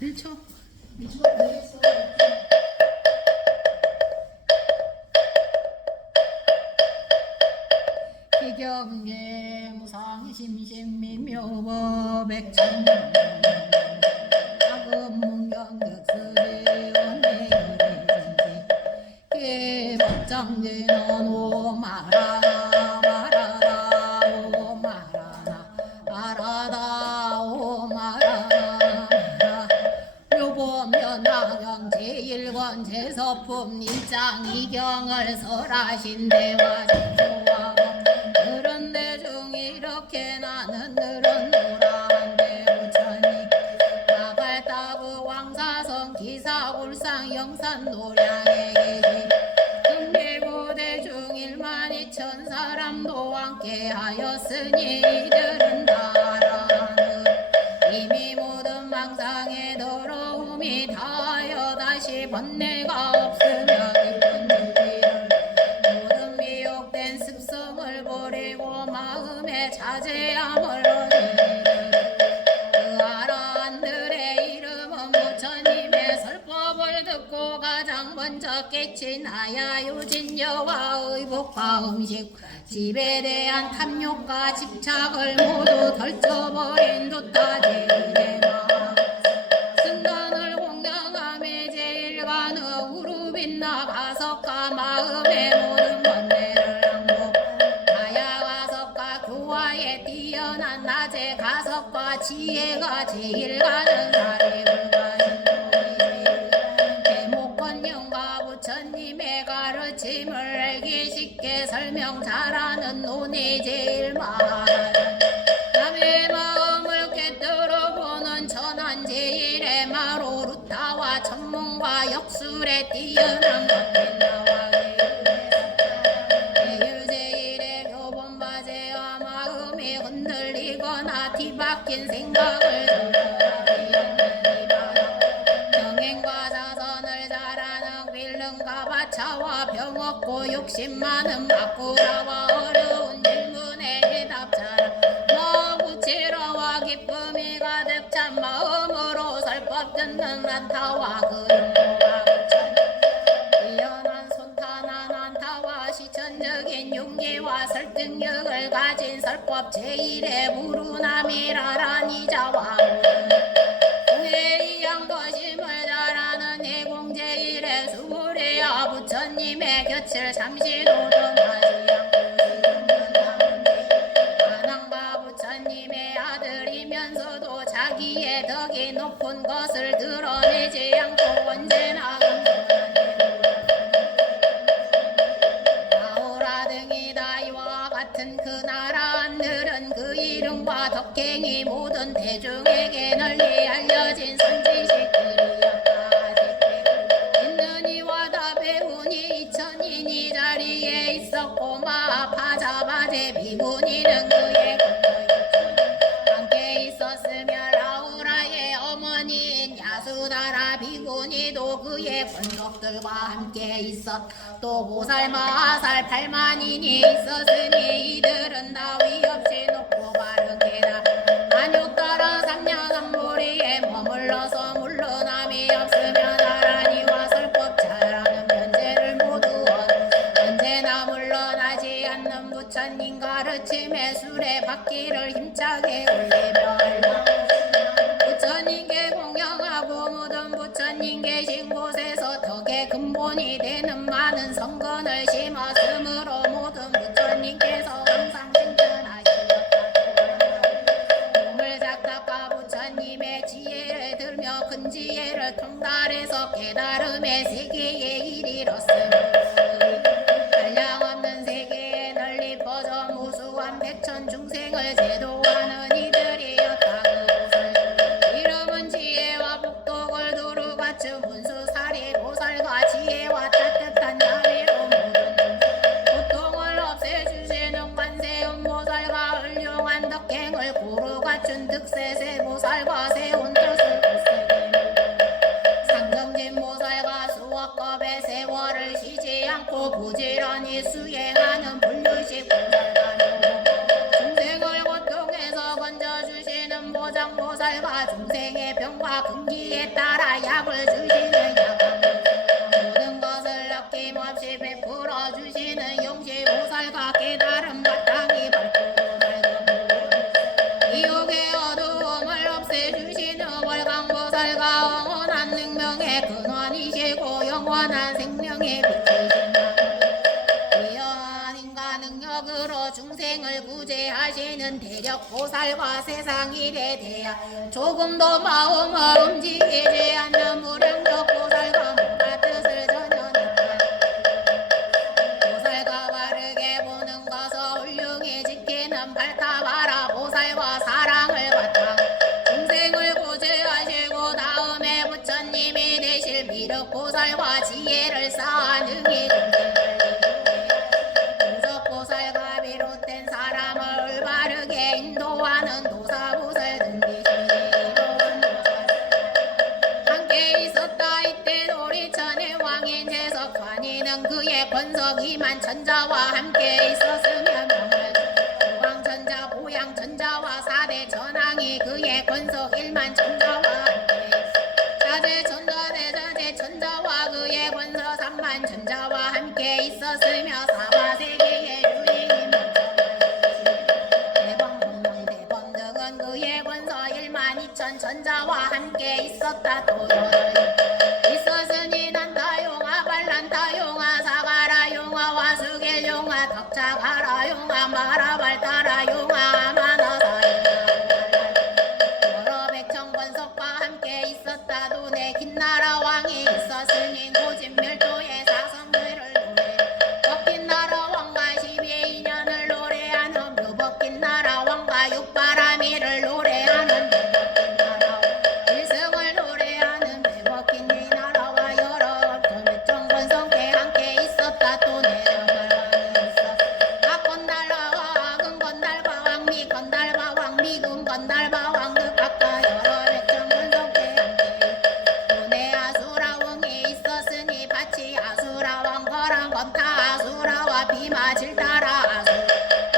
1초. 기경계 무상심심미묘법 백천 아금문경극수지원내유리진지 개법장제는 오마라 마라다 오마라나 마라다 오마라나 묘보면화경 제1권 제서품 1장 2경을 설하신 대화 정조하고 늘은 내중 이렇게 나는 늘은 노라한데 부처니 마갈타부 왕사성 기사울상 영산 노량에 계시 금일고 대중 1만 2천 사람도 함께하였으니 이들은 다라는 이미 모든 망상의 더러움이 다하여 다시 번뇌가 없으며 기쁜 진리를 모든 미혹된 습성을 버리고 마음의 자제함을 얻으리를 그 아라한들의 이름은 부처님의 설법을 듣고 가장 먼저 깨친 아야 유진여와의 복과 음식 집에 대한 탐욕과 집착을 모두 덜쳐버린 두타제일의 승단을 공경함에 제일간의 우루빛나 가석과 마음의 모든 번뇌를 항복 가야 가석과 교화에 뛰어난 낮의 가석과 지혜가 제일간은 사리불가신 대목권영과 부처님의 가르침을 알기 쉽게 설명 잘하는 논의 제일 마하라전 남의 마음을 꿰뚫어 보는 천한 제일의 마로 루타와 천문과 역술에 뛰어난 것들나와 계율제일의 교본바제와 마음이 흔들리거나 뒤바뀐 생각을 정행과 자선을 잘하는 빌름과 바차와 병없고 욕심 많은 바꾸라와 어려운 질문에 해답 잘하 부치러와 기쁨이 가득 찬 마음으로 설법 듣는 난타와 그 용도가 뛰어난 손탄한 난타와 시천적인 용기와 설득력을 가진 설법 제1의 무루남이라라니자와 공해이양 거심을 잘하는 해공 제1의 수불이야 부처님의 곁을 잠시도 떠나지 부처님의 아들이면서도 자기의 덕이 높은 것을 드러내지 않고 언제나 나오라 등이다 이와 같은 그 나라한들은 그 이름과 덕행이 모든 대중에게 널리 알려진 선지식들이었다. 있는 이와 다 배우니 이천인이 자리에 있었고 마파자바제 비문이는 그의 야수다라 비구니도 그의 권속들과 함께 있었 또 보살 마하살 8만인이 있었으니 이들은 다위 없이 높고 바르게다 안욕따라 삼녀삼보리에 머물러서 물러남이 없으며 나란히와 설법 잘하는 면제를 모두 언제나 물러나지 않는 부처님 가르침에 수레 바퀴를 힘차게 올리며 부처님께 공양하고 모든 부처님 계신 곳에서 덕의 근본이 되는 많은 성건을 심었으므로 모든 부처님께서 항상 칭찬하시었다. 몸을 작다가 부처님의 지혜를 들며 큰 지혜를 통달해서 깨달음의 세계에 이르렀으니 한량없는 세계에 널리 퍼져 무수한 백천 중생을 제도하는 이들이었다. 문수사리 보살과 지혜와 따뜻한 자비로 모든 고통을 없애주시는 관세음 보살과 훌륭한 덕행을 고루 갖춘 득세세 보살과 세운 뜻을 상정진 보살과 수억겁의 세월을 쉬지 않고 부지런히 수행하는 불류식 보살과 중생을 고통에서 건져주시는 보장보살과 중생 중생의 병과 금기에 따라 약을 주시는 약왕보살 모든 것을 아낌없이 베풀어 주시는 용시보살과 깨달음 바탕이 밝고 밝은 이욕의 어두움을 없애주시는 월광보살과 영원한 능명의 근원이시고 영원한 생명의 빛이신 능력으로 중생을 구제하시는 대력보살과 세상일에 대하여 조금도 마음을 움직이지 않는 무량력보살과 뭔가 뜻을 전혀 보살과 바르게 보는 것을 훌륭히 지키는 발타바라 보살과 사랑을 바탕 중생을 구제하시고 다음에 부처님이 되실 미륵보살과 지혜를 쌓아 능히 보살과 비롯된 사람을 올바르게 인도하는 도사보살 등기시니 함께 있었다 이때 도리천의 왕인 제석환이는 그의 권석 이만 천자와 함께 있었으며 명을 보왕천자 보양천자와 사대 전왕이 그의 권석 일만 천자와 함께 자제천자 대자제천자와 그의 권석 삼만 천자와 함께 있었으며 사바세계의 그의 권서 1만 2천 천자와 함께 있었다 또 있었으니 난타용화 발란타용화 사가라용화 와수길용화 덕차가라용화 마라발타라용화 아마나사용화 여러 백천 권석과 함께 있었다 도내 긴나라 왕이 있었으니 고진멸도의 사성들을 노래 법긴나라 왕과 12인연을 노래하는 묘법긴나라 왕과 육바라미를 노래하는 대법긴나라 일승을 노래하는 대법긴나라와 여러 백정권성께 함께 있었다 또 내려말왕이 있었다 악건달과 근건달과 왕미 건달과 왕미금 건달과 왕극 각각 여러 백정권성께 함께 또 내 아수라왕이 있었으니 밭이 아수라왕 거랑 건타 아수라와 비마 질따라 아수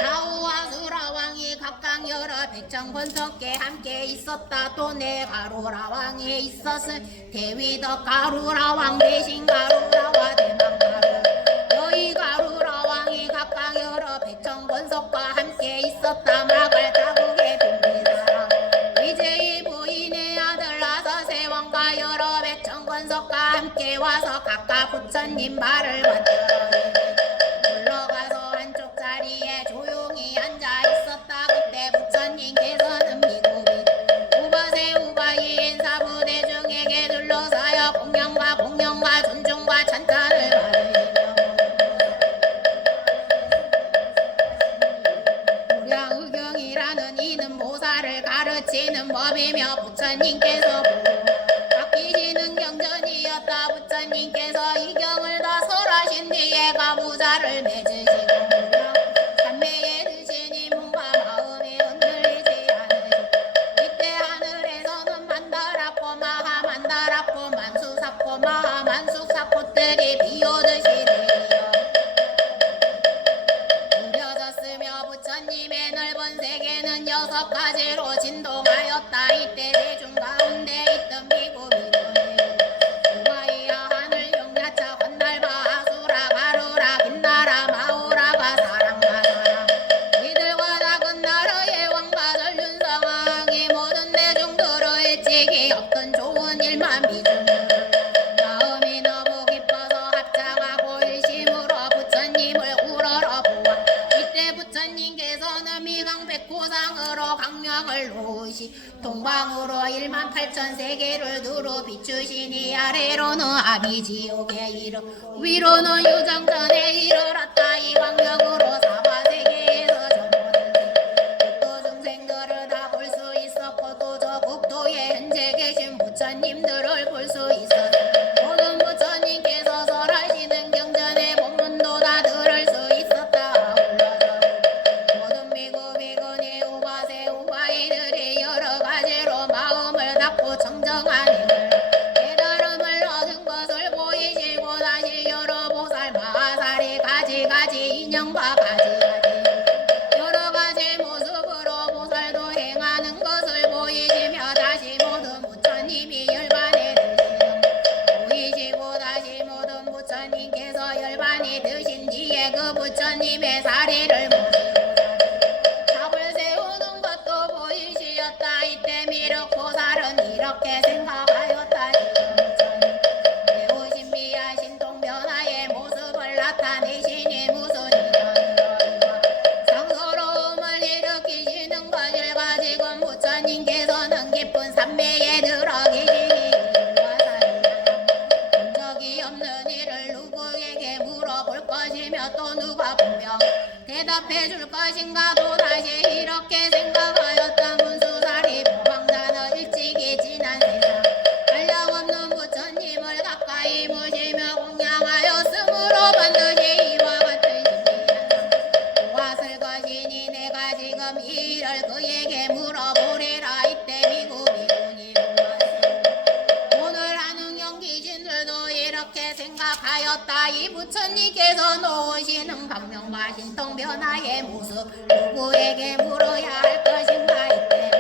나우 아수라왕이 각각 여러 백정권석께 함께 있었다 또 내 가루라왕이 있었으니 대위덕 가루라왕 대신 가루라와 대망가루 여의 가루라왕이 각각 여러 백정권석과 함께 있었다 마갈 자국의 빈비사라 이제 이 부인의 아들 아서세왕과 여러 백정권석과 함께 와서 각각 부처님 말을 받들어 물러가서 한쪽 자리에 조용히 앉아 있었다 그때 부처님께서는 미국이 우바세 우바이인 사부대중에게 둘러싸여 공경과 존중과 찬탄을 받으시며 무량의경이라는 이는 보살을 가르치는 법이며 부처님께서 아끼시는 경전이었다 부처님께서 이 경을 다 설하신 뒤에 가부자를 맺으시고 참매에 드시니 몸과 마음이 흔들리지 않으시고 이때 하늘에서는 만다랗고 마하만다랗고 만수사코 마하만숙사코들이 비오듯이되어 그려졌으며 부처님의 넓은 세계는 6가지로 진동하였다 이때 대중 가운데 있던 미국이더니 우바이야 하늘 용야차 건달바 아수라 가루라 긴나라 마오라가 사랑과 사랑 이들과 작은 나라의 왕과 전륜성왕이 모든 대중들의 일찍이 없던 좋은 일만 비중을 마음이 너무 기뻐서 합장하고 일심으로 부처님을 우러러 보아 이때 부처님께서는 미강백호상으로 강명을 놓으시 동방으로 1만 8천 세계를 두루 비추시니 아래로는 아비지옥에 이르 위로는 유정전에 이르렀다 이 광명으로 사바세계에서 전보는 국도 중생들을 다 볼 수 있었고 또 저 국도에 현재 계신 부처님들을 볼 수 있었다 모든 부처님께서 설하시는 경전의 본문도 다 들을 수 있었다 모든 미국 비구니 우바세 우바이들이 여러 가지로 마음을 닫고 정정한 힘을 깨달음을 얻은 것을 보이시고 다시 여러 보살 마살이 가지가지 인형과 가지가지 여러 가지 모습으로 보살도 행하는 것을 보이시며 다시 모두 이렇게 생각하였다. 매우 신비한 신통변화의 모습을 나타내시니 무슨 이견이라. 상서로움을 일으키시는 것일까. 지금 부처님께서는 깊은 산매에 들어 계시니 본 적이 없는 일을 누구에게 물어볼 것이며 또 누가 분명 대답해 줄 것인가. 또다시 이렇게 생각하였다. 문수사리 모방자는 일찍이 지난 세상 한량없는 부처님을 가까이 모시며 공양하였으므로 반드시 이와 같은 신비한 무엇을 것이니 내가 지금 이 일을 그에게 물어보리라. 이때 미군이 오늘 한웅영 귀신들도 이렇게 생각하였다. 이 부처님께서 놓으시는 강명과 신통변화의 모습 누구에게 물어야 할 것인가. 이때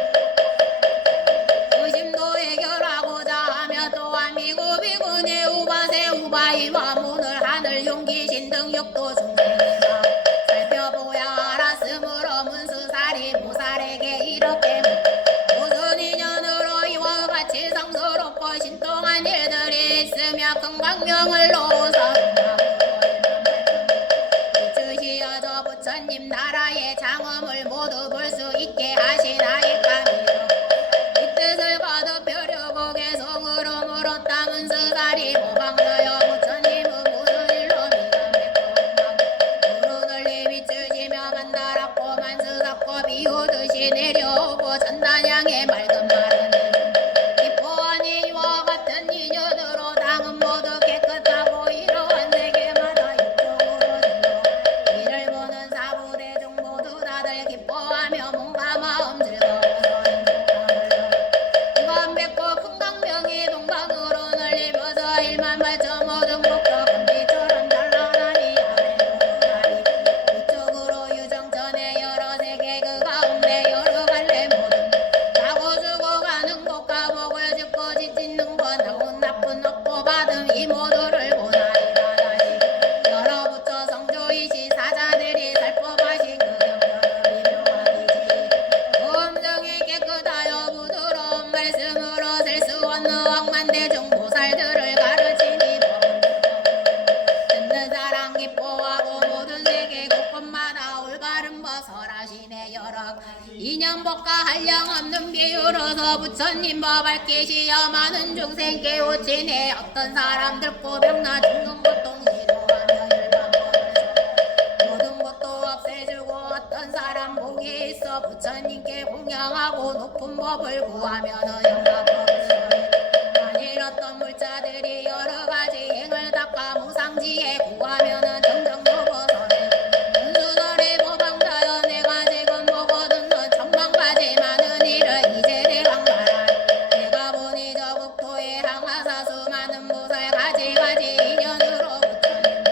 의심도 해결하고자 하며 또한 미군의 우바세 우바이와 오늘 하늘 용귀신 등 육도 중생이라 살펴보야 알았으므로 문수사리 보살에게 이렇게 무슨 인연으로 이와 같이 상스럽고 신통한 일들이 있으며 금강명을 놓으사 주시어서 부처님 나라의 장엄을 모두 볼 수 있게 하시나이까. 이 뜻을 거듭하려고 개성으로 물었다. 문수사리 모방자여 부처님은 무슨 일로 눈을 비추시며 만나랍고 만스럽고 비오듯이 내려오고 전단향의 맑은 말은 기뻐하니 이와 같은 인연으로 당은 모두 깨끗하고 이러한 세계마다 이쪽으로 들러 이를 보는 사부대중 모두 다들 기뻐하며 몸과 마음 즐거워서 이건 뵙고 큰 강명이 동방으로 널리면서 18,5등국도 금빛처럼 찬란하니 아래로 이쪽으로 유정전의 여러 세계 그 가운데 여러 갈래 모든 나고 주고 가는 곳과 복을 짓고 지치는 것 나온 나쁜 업보 받음 이 모두를 보나이다. 다시 여러 부처 성조이시 사자들이 살법하신 그 경전을 비명하기지 엄정히 깨끗하여 부드러운 말씀으로 셀 수 없는 억만대중 보살들을 가르치니 듣는 사람 기뻐하고 모든 세계 곳곳마다 올바른 벗설하시네. 여러 인연법과 한량없는 비유로서 부처님과 밝히시어 많은 중생 깨우치네. 어떤 사람들 고병나 죽는 고통 시도하며 일반법을 모든 것도 없애주고 어떤 사람 복이 있어 부처님께 공양하고 높은 법을 구하면은 영가법을 만일 어떤 물자들이 여러 가지 행을 닦아 무상지에 구하면은 정정보고서네 문수설이 모방자여 내가 지금 보고 듣는 천만가지 많은 일을 이제 대강 말하리. 내가 보니 저 국토에 항하사 수많은 보살 가지가지 인연으로 부처님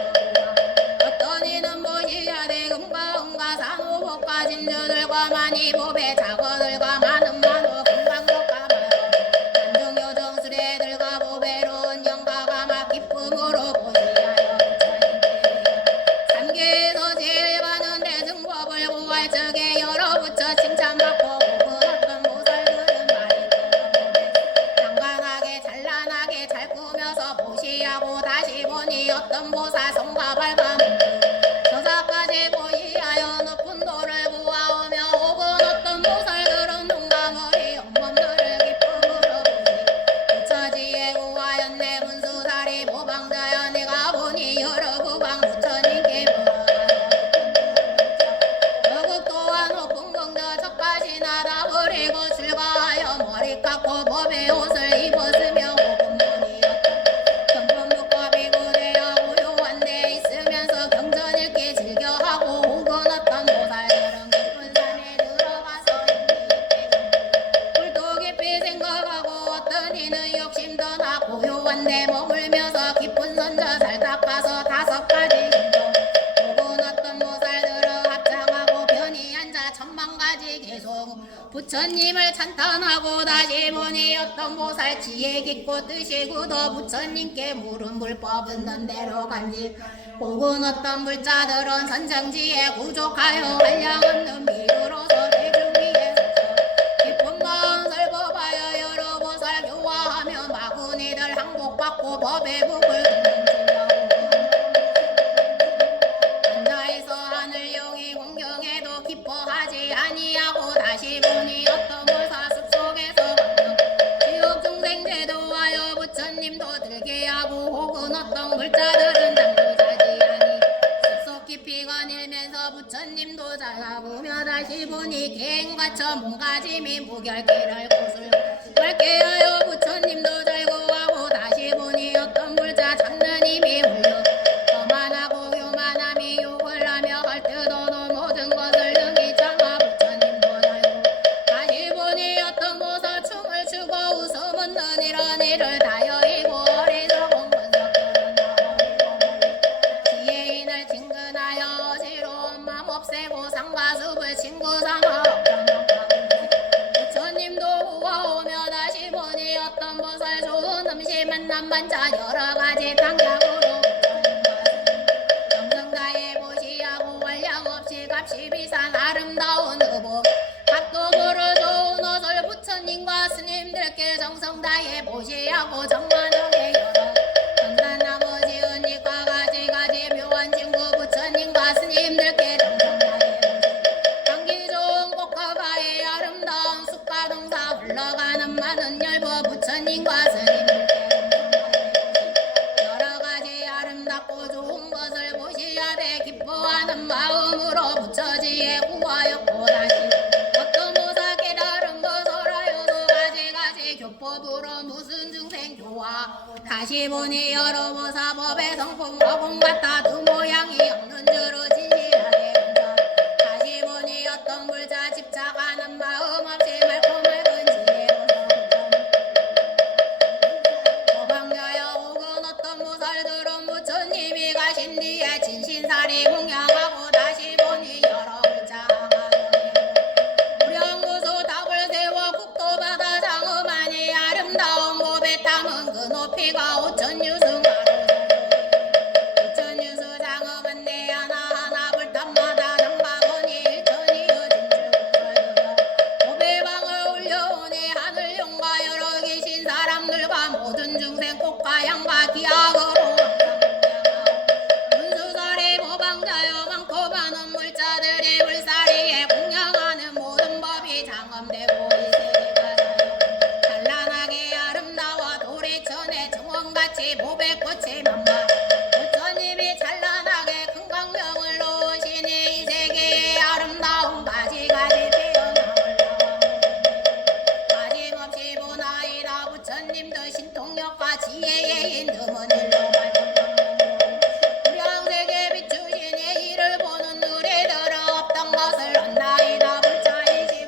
어떤 이는 보시야 대금과 은과 산호복과 진주들과 많이 보배 작어들과 많은 만호 금강복과 단중요정 수레들과 보배로운 영가가 막 기쁨으로 보시하여 삼계에서 제일 많은 대승법을 구할 적에 여러 부처 칭찬받고 고분었던 보살들은 많이 들어보네. 장관하게 찬란하게 잘 꾸며서 보시하고 다시 보니 어떤 보살 성과 발감 저사까지 보시하여 높은 도를 구하오며 혹은 어떤 보살들은 눈과 머리 온몸들을 기쁨으로 보시 부처지에 구하였네. 문수사리 모방자여 내가 보니 여러 구방 부처님께 여국 또한 높은 공저 척가시나 다 버리고 출가하여 머리 깎고 법의 옷을 입었으며 혹은 머리였다. 전품묵과 비구되어 고요한 데 있으면서 경전 읽기 즐겨하고 혹은 어떤 보살들은 깊은 산에 들어가서 불도 깊이 생각하고 어떤 이는 욕심도 나 고요한 데 머물면서 깊은 선저 살 닦아서 5가지 행동 혹은 어떤 보살들은 합장하고 편히 앉아 천만가지 계속 부처님을 찬탄하고 다시 보니 어떤 보살 지혜 깊고 뜻이 굳어 부처님께 물은 불법은 넌대로 간지 혹은 어떤 불자들은 선정지에 부족하여 한량없는 비유로서 대중 위에 깊은 마음 설법하여 여러 보살 받고 법의 북을 공공지하고 앉아있어 하늘 영이 공경에도 기뻐하지 아니하고 다시 보니 어떤 몰사 숲속에서 방금 지옥 중생 제도하여 부처님도 들게 하고 혹은 어떤 물자들은 잠도 자지 아니 숲속 깊이 거닐면서 부처님도 자가보며 다시 보니 개인과처 몸가짐이 무결기를 곳을 넓게 하여 부처님도 잘고 하고 다시 보니 어떤 물자 잡는 힘이 울려 거만하고 교만함이 욕을 하며 할 듯 없는 모든 것을 능히 참아 부처님도 잘고 다시 보니 어떤 보살 춤을 추고 웃음 웃는 이런 일을 다여이고 어리석은 권석들은 지혜인을 친근하여 어지러운 맘 없애고 상과 숲을 친구 삼아 부처님도 우아오며 다시 보니 어떤 보살 좋은 음식 만남 반찬 여러가지 당약으로 정성다해 보시하고 원량 없이 값이 비싼 아름다운 의복 값도 모르 좋은 옷을 부처님과 스님들께 정성다해 보시하고 정만하게 여러 전단 아버지 은닉과 가지가지 묘한 친구 부처님과 스님들께 정성다해 향기 좋은 꽃가가의 아름다운 숲과 동사 흘러가는 많은 열보 부처님과 스님들께 여러가지 아름답고 좋은 것을 보시야되 기뻐하는 마음으로 부처지에 구하였고 다시 어떤 보살 깨달은 것을 하여도 가지가지 교법으로 무슨 중생 교화 다시 보니 여러 보사 법의 성품과 공같다 두 모양이 없는 줄을 진실하게 본다 다시 보니 어떤 물자 집착하는 마음 없이 맑고 맑은 지혜로서 도방자여 혹은 어떤 보살들은 부처님이 가신 뒤에 진신사리 공양하고 다시 보니 여러 물자하거니 무량무수 탑을 세워 국토바다 장엄하니 아름다운 법에 담은 그 높이가 5천유승하로 부처유수 장엄한 데 하나하나 불탑마다 장가거니 1천이여 진주구설들어 법의방을 올려오니 하늘용과 여러 계신 사람들과 모든 중생 꽃과 향과 기약으로 항상 공양하고 문수설이 모방자여 많고 많은 물자들이 물살이에 공양하는 모든 법이 장엄되고 이 세계가 자요 찬란하게 아름다워 도리천의 정원같이 법의 꽃이 만마 부처님이 찬란하게 큰 광명을 놓으시니 이 세계의 아름다운 가지가지 피어나올 빠짐없이 보나이다 부처님도 신통력과 지혜의 인듬은 일로 무량세계 비추시니 이를 보는 눈에 들어 없던 것을 안나이다 불자이시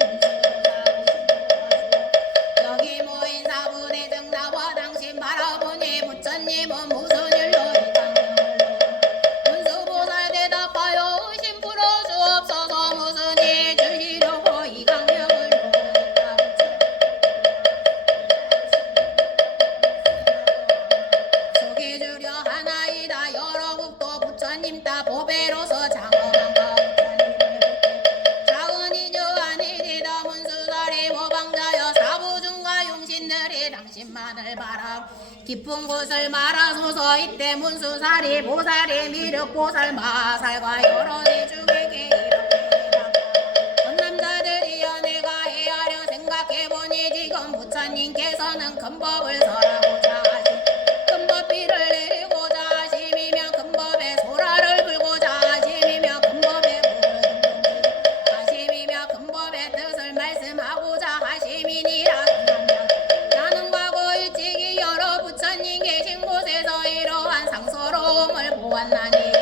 여기 모인 사부대등 나와 당신 바라보니 부처님은 무슨 일로 이 강명을 문수보살 대답하여 의심 풀어주옵소서 무슨 일 주시려고 이 강명을 놓았다 소개주려 하나이다 여러 국도 부처님 따 보배로서 장엄한 가부처님을 작은 이녀 아니리다 문수살이 모방자여 사부중과 용신들이 당신만을 바라 깊은 곳을 말하소서 이때 문수살이 보살이 미륵보살 마살과 여러 대중에게 이렇게 대답하라 남자들이여 내가 헤아려 생각해보니 지금 부처님께서는 큰 법을 설하고자 하시 큰 법비를 내리고자 하심이며 큰 법의 소라를 불고자 하심이며 큰 법의 불을 하심이며 큰 법의 뜻을 말씀하고자 하심이니라 나는 과거 일찍이 여러 부처님 계신 곳에서 이러한 상서로움을 보았나니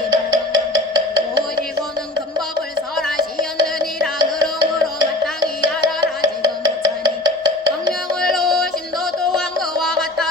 오시고는 큰 법을 설하시었느니라 그러므로 마땅히 알아라 지금 부처님 광명을 놓으심도 또한 그와 같다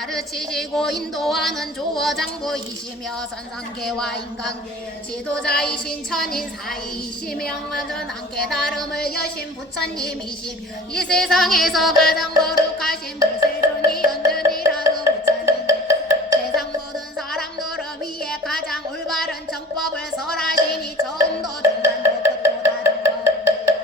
가르치시고 인도하는 조어장부이시며 선상계와 인간계 지도자이신 천인사이시며 완전한 깨달음을 여신 부처님이시며 이 세상에서 가장 거룩하신 불세존이었느니라. 그 부처님 세상 모든 사람들을 위해 가장 올바른 정법을 설하시니 처음도 중간도 끝도 다른 것.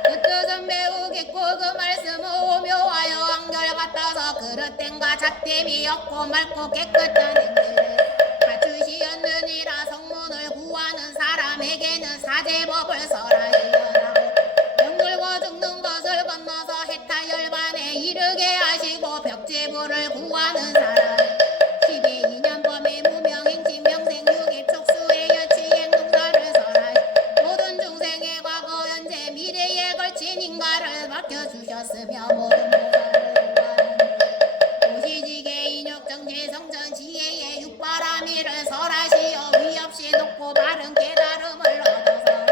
그 뜻은 매우 깊고 그 말씀은 오묘하여 한결같아서 그릇됨과 잣됨이 없고 맑고 깨끗한 행실을 갖추시었느니라. 성문을 구하는 사람에게는 사제법을 설하시려나고 병들고 죽는 것을 건너서 해탈열반에 이르게 하시고 벽제부를 구하는 사람 12년 범위 무명행진 명생육입 촉수의 여치행 농사를 설하시 모든 중생의 과거 현재 미래에 걸친 인과를 맡겨주셨으며 모든 모사를 구하는 도시지계 인욕 정지 성전 지혜의 육바라미를 설하시어 위없이 높고 바른 깨달음을 얻어서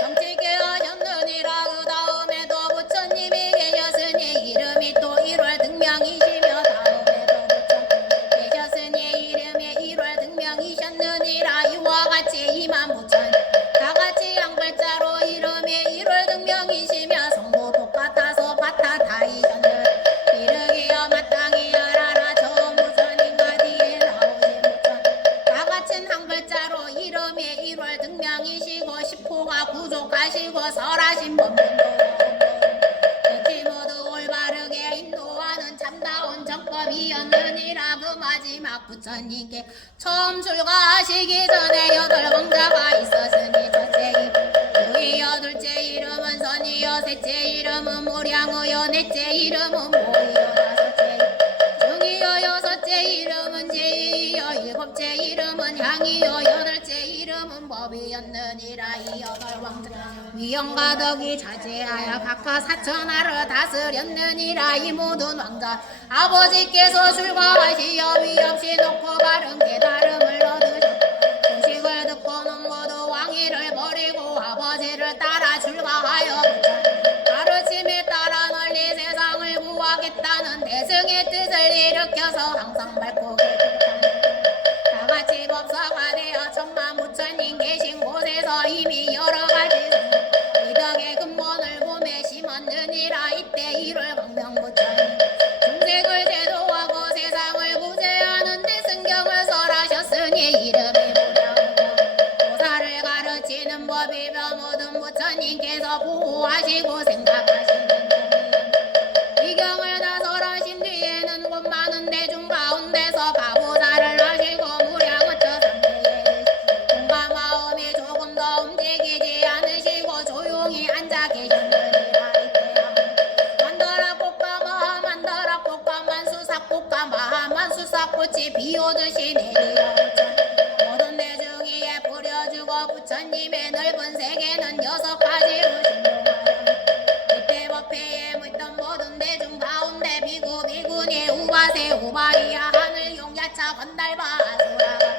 정치게 하셨느니라. 그 다음에도 부처님이 계셨으니 이름이 또 1월 등명이시며 다음에도 부처님 계셨으니 이름이 1월 등명이셨느니라. 이와 같이 이만 부처님 다같이 한 글자로 이름이 1월 등명이시며 성도 똑같아서 바타다이셨느니라. 이르기여 마땅히 알아라. 처음 부처님과 뒤에 나오신 부처님 다같은 한 글자로 이름이 1월 등명이시고 십호가 구족하시고 설하신 법문도 끝이 모두 올바르게 인도하는 참다운 정법이었느니라. 그 마지막 부처님께 처음 출가하시기 전에 8왕자가 있었으니 첫째 이름이여 둘째 이름은 선이여 셋째 이름은 모량의여 넷째 이름은 모이여 다섯째 중이여 여섯째 이름은 제이여 일곱째 이름은 향이여 여덟째 이름은 법이었느니라. 이 8왕자 위엄과 덕이 자제하여 각각 사천하를 다스렸느니라. 이 모든 왕자 아버지께서 출가하시어 위없이 놓고 바른 깨달음을 얻으셨고 공식을 듣고는 모두 왕위를 버리고 아버지를 따라 출가하여 가르침에 따라 널리 세상을 구하겠다는 대승의 뜻을 일으켜서 항상 밝고 깨끗한 다같이 법사가 되어 천만 부처님 계신 곳에서 이미 여러가지 이덕의 근본을 몸에 심었느니라. 이때 1월 광명부처님 중생을 제도하고 세상을 구제하는 데 승경을 설하셨으니 이름이 모량의경 도사를 가르치는 법이며 모든 부처님께서 보호하시고 생각하시는 이 경을 다 설하신 뒤에는 곧 많은 대중 가운데서 가보사를 하시고 무량의 처상대에 몸과 마음이 조금 더 움직이지 않으시고 조용히 앉아 계셨느니라. 이때야 만다라꽃과 마하만다라꽃과 만수사꽃과 마하만수사꽃이 비오듯이 내리어 모든 대중 위에 뿌려주고 부처님의 넓은 세계는 6가지로 신용하여 이때 법회에 묻던 모든 대중 가운데 비구 비구니 우바세 우바이야 하늘 용야차 건달바 아수라가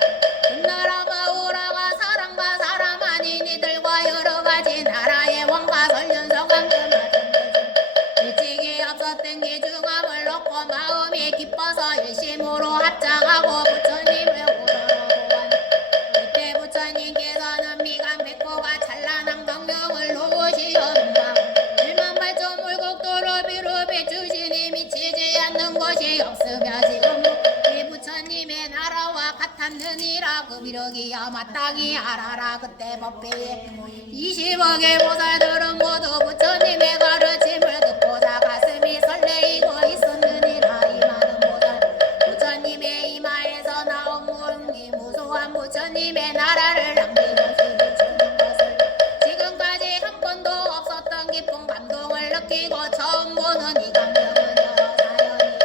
은나라가 우라가 사람과 사람 아닌 이들과 여러가지 나라의 왕과 설련서강 금하던 대중 일찍이 없었던 기중함을 놓고 마음이 기뻐서 일심으로 합장하고 부처님을 보러하고 간 이때 부처님께서는 미간 백호가 찬란한 광명을 놓으시어 눈방 1만8천 물국도를 비루비 주시니 미치지 않는 것이 없으며 지금 이 부처님의 나라와 같았느니라. 그 비력이야 마땅히 알아라. 그때 법회에 20억의 보살들은 모두 부처님의 가르침을 듣고자 가슴이 설레이고 있었느니라. 이 많은 보살 부처님의 이마에서 나온 무릉이 무소한 부처님의 나라를 남기고시 비추는 것을 지금까지 한 번도 없었던 깊은 감동을 느끼고 처음 보는 이 감정은 여러 사연이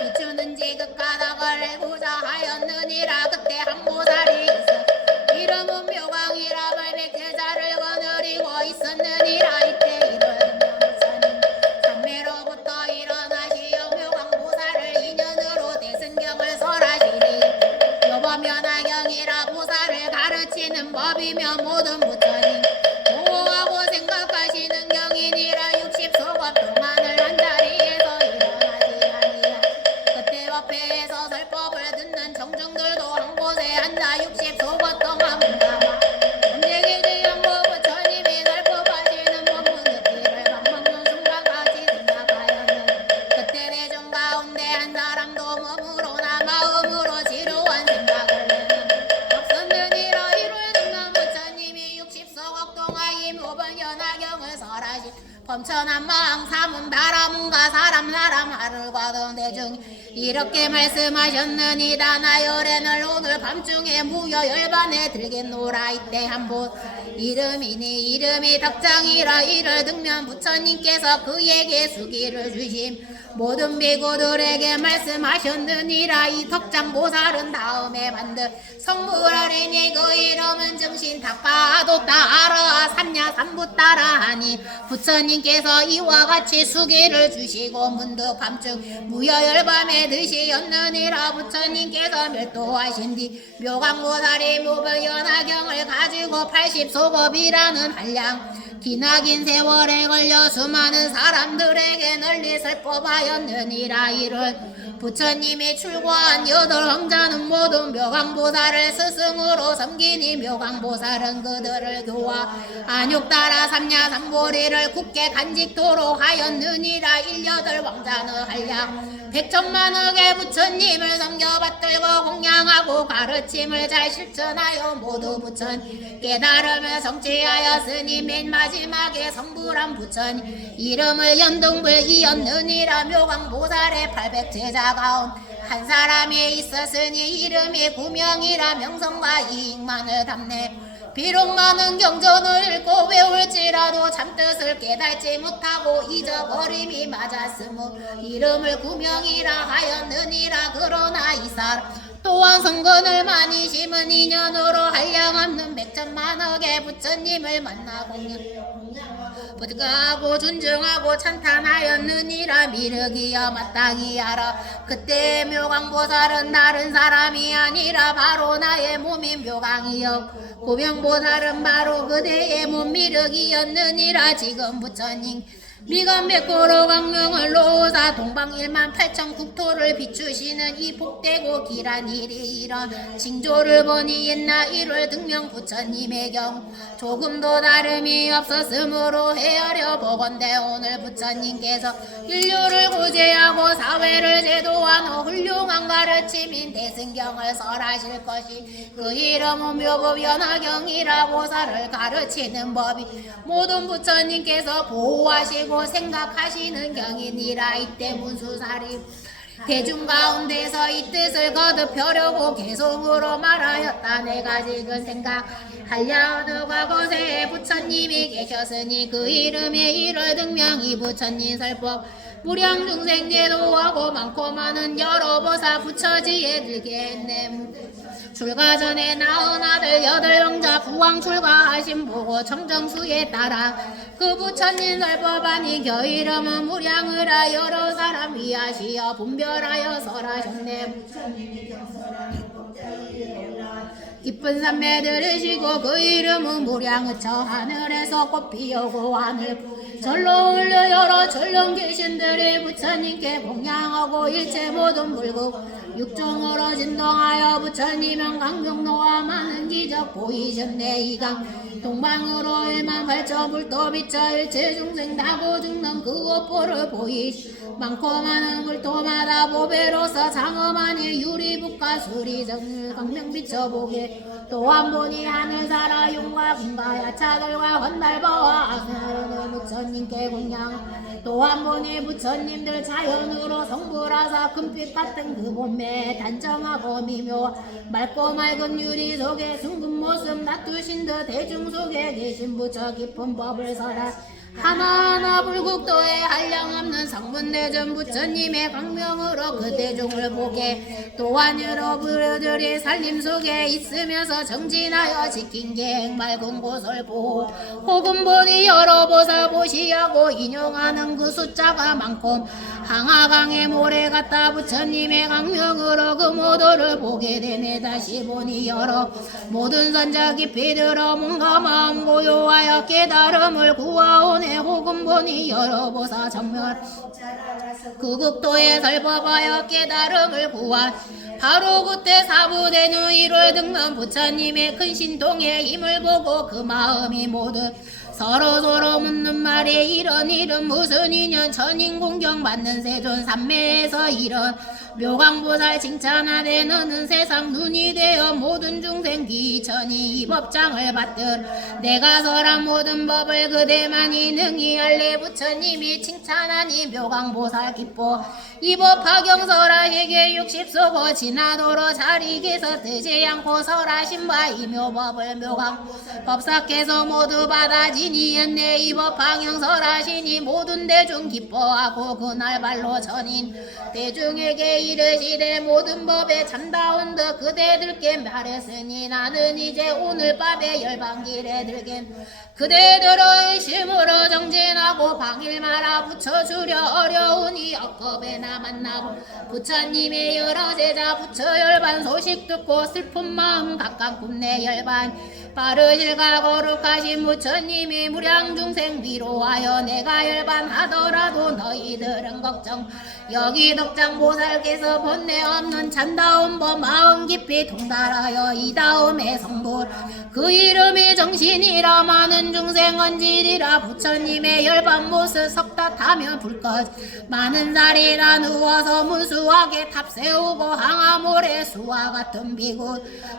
비추는지 그 까닭을 알고자 하였느니라. 그때 한 보살이 있어 이름은 묘광이라 발백회자를 거느리고 있었느니라. 이때 이르는 부처님 삼매로부터 일어나시어 묘광보살을 인연으로 대승경을 설하시니 여법면화경이라 보살을 가르치는 법이며 모든 부처님 보호하고 생각하시는 경이니라. 60소급 동안을 한자리에 사방 사문 바라문가 사람 하를 과동 대중 이렇게 말씀하셨느니라. 나열에는 오늘 밤중에 무여 열반에 들겠노라. 이때 한번 이름이니 이름이 덕장이라. 이를 등면 부처님께서 그에게 수기를 주심. 모든 비구들에게 말씀하셨느니라. 이 덕장보살은 다음에 만들 성불하리니 그 이름은 정신 닭바도 따라 삼냐 삼부 따라 하니 부처님께서 이와 같이 수기를 주시고 문득 밤중 무여열밤에 드시었느니라. 부처님께서 멸도하신 뒤 묘강보살이 묘별연화경을 가지고 80소겁이라는 한량 기나긴 세월에 걸려 수많은 사람들에게 널리 설법하였느니라. 이를 부처님이 출고한 8왕자는 모두 묘강보살을 스승으로 섬기니 묘강보살은 그들을 교화 안육따라 삼냐 삼보리를 굳게 간직토록 하였느니라. 18왕자는 한량 100천만억의 부처님을 섬겨받들고 공양하고 가르침을 잘 실천하여 모두 부처님 깨달음을 성취하였으니 맨 마지막에 성불한 부처님 이름을 연등불이었느니라. 묘강보살의 800제자 가운 한 사람이 있었으니 이름이 구명이라. 명성과 이익만을 담네 비록 많은 경전을 읽고 외울지라도 참뜻을 깨달지 못하고 잊어버림이 맞았으므 이름을 구명이라 하였느니라. 그러나 이 사람 또한 성근을 많이 심은 인연으로 한량없는 100천만억의 부처님을 만나 부득하고 존중하고 찬탄하였느니라. 미륵이여 마땅히 알아. 그때 묘강보살은 다른 사람이 아니라 바로 나의 몸인 묘강이여 고명보살은 바로 그대의 몸 미륵이었느니라. 지금 부처님 미건 백고로 강명을 놓으사 동방 1만 8천 국토를 비추시는 이 복되고 길한 일이 이런 징조를 보니 옛날 1월 등명 부처님의 경우 조금도 다름이 없었으므로 헤아려 보건대 오늘 부처님께서 인류를 구제하고 사회를 제도한 훌륭한 가르침인 대승경을 설하실 것이 그 이름은 묘법연화경이라고 사를 가르치는 법이 모든 부처님께서 보호하시고 생각하시는 경이니라. 이때 문수사리 대중 가운데서 이 뜻을 거듭하려고 개성으로 말하였다. 내가 지금 생각하려 어느 과거세에 부처님이 계셨으니 그 이름의 1월 등명이 부처님 설법 무량 중생 제도하고 많고 많은 여러 보사 부처지에 들게 했네. 출가 전에 낳은 아들 8왕자 부왕 출가하신 보고 청정수에 따라 그 부처님 설법하니 겨 이름은 무량을 여러 사람 위하시어 분별하여 설하셨네. 깊은 산매 들으시고 그 이름은 무량의 저 하늘에서 꽃 피우고 하늘 절로 올려 여러 전령 귀신들이 부처님께 공양하고 일체 모든 불국 육종으로 진동하여 부처님은 강경노와 많은 기적 보이셨네. 이강 동방으로 1만 8천 불도 비쳐 일체 중생 다고 죽는 그 오포를 보이시 많고 많은 불도마다 보배로서 장엄하니 유리북과 수리정을 강명 비춰보게 또한 보니 하늘사라 용과 금과 야차들과 헌달버와 아스나르는 부처님께 공양 또한 보니 부처님들 자연으로 성불하사 금빛 같은 그 몸매 단정하고 미묘 맑고 맑은 유리 속에 숨은 모습 놔두신 듯 대중 속에 계신 부처 깊은 법을 설하 하나하나 불국도에 한량없는 성분대전 부처님의 강명으로 그 대중을 보게 또한 여러 부류들이 살림 속에 있으면서 정진하여 지킨 게 맑은 곳을 보고 혹은 보니 여러 보살 보시하고 인용하는 그 숫자가 많고 항하강의 모래 같다 부처님의 강명으로 그 모두를 보게 되네. 다시 보니 여러 모든 선자 깊이 들어 몸과 마음 고요하여 깨달음을 구하오네. 혹은 보니 여러 보사 정멸 그 국도에 설법하여 깨달음을 구한 바로 그때 사부되는 1월 등문 부처님의 큰 신통의 힘을 보고 그 마음이 모두 서로서로 묻는 말에 이런 일은 무슨 인연 천인 공경 받는 세존 삼매에서 이런 묘강보살 칭찬하되 너는 세상 눈이 되어 모든 중생 귀천이 이 법장을 받들 내가 설한 모든 법을 그대만이 능히 알래 부처님이 칭찬하니 묘강보살 기뻐 이법 파경설하에게 60소고 지나도록 자리에서 뜨지 않고 설하신 바 이 묘법을 묘강 법사께서 모두 받아지니 연내 이법 파경설하시니 모든 대중 기뻐하고 그날 발로 전인 대중에게 이르시되 모든 법에 참다운 듯 그대들께 말했으니 나는 이제 오늘 밤에 열반길에 들겐 그대들의 일심으로 정진하고 방일마라 붙여주려 어려우니 억겁에나 만나고 부처님의 여러 제자 부처 열반 소식 듣고 슬픈 마음 각각 꿈내 열반 빠르실과 거룩하신 부처님이 무량중생 위로하여 내가 열반하더라도 너희들은 걱정 여기 덕장보살께서 본내 없는 참다운 법 마음 깊이 통달하여 이 다음에 성불 그 이름이 정신이라 많은 중생 언질이라 부처님의 열반 못을 석tat하며 불꽃 많은 자리라 누워서 무수하게 탑세우고 항아모래 수와 같은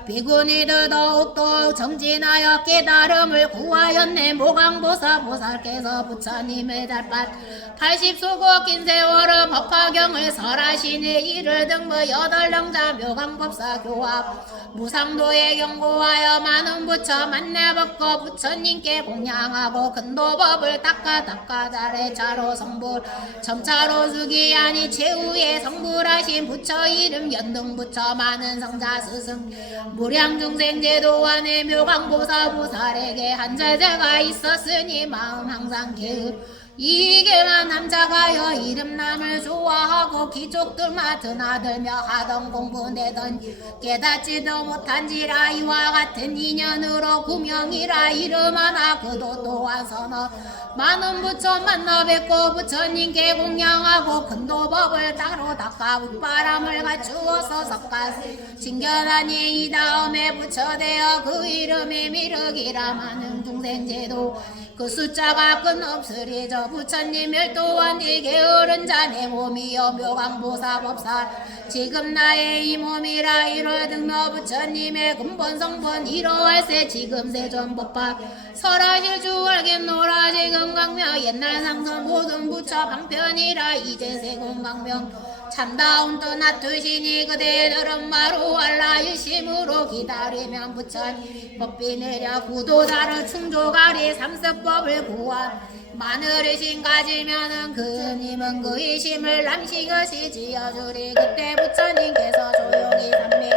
비군이들 더욱더욱 정진하여 깨달음을 구하였네 모강보사 보살께서 부처님의 달밭 80수고 긴 세월을 법화경을 설하시니 이를 등부 8명자 묘강법사 교합 무상도에 경고하여 많은 부처 만나벗고 부처님께 공양하고 근도법을 닦아 잘해 차로 성불 점차로 수기하니 최후에 성불하신 부처 이름 연등부처 많은 성자 스승 무량중생 제도원의 묘강보사 보살에게 한 제자가 있었으니 마음 항상 개의 이게만 남자가여 이름남을 좋아하고 귀족들만 드나들며 하던 공부 내던 깨닫지도 못한지라 이와 같은 인연으로 구명이라 이름 하나 그도 또한 선어 많은 부처 만나 뵙고 부처님께 공양하고 근도법을 따로 닦아 웃바람을 갖추어서 석가 칭견하니 이 다음에 부처되어 그 이름이 미륵이라 많은 중생제도 그 숫자가 끝없으리 저 부처님 멸도한 이 게으른 자 내 몸이여 묘강보사 법사 지금 나의 이 몸이라 이러등며 부처님의 근본 성분 이러할세 지금 세존법화 설하실 줄 알겠노라 지금 강명 옛날 상선 모든 부처 방편이라 이제 세공 강명 참다운 뜻 놔두시니 그대들은 바로 알라 일심으로 기다리면 부처님 법비 내려 구도자를 충족하리 삼습법을 구한 마늘의심 가지면은 그님은 그 이심을 남식것이 지어주리 그때 부처님께서 조용히 삼매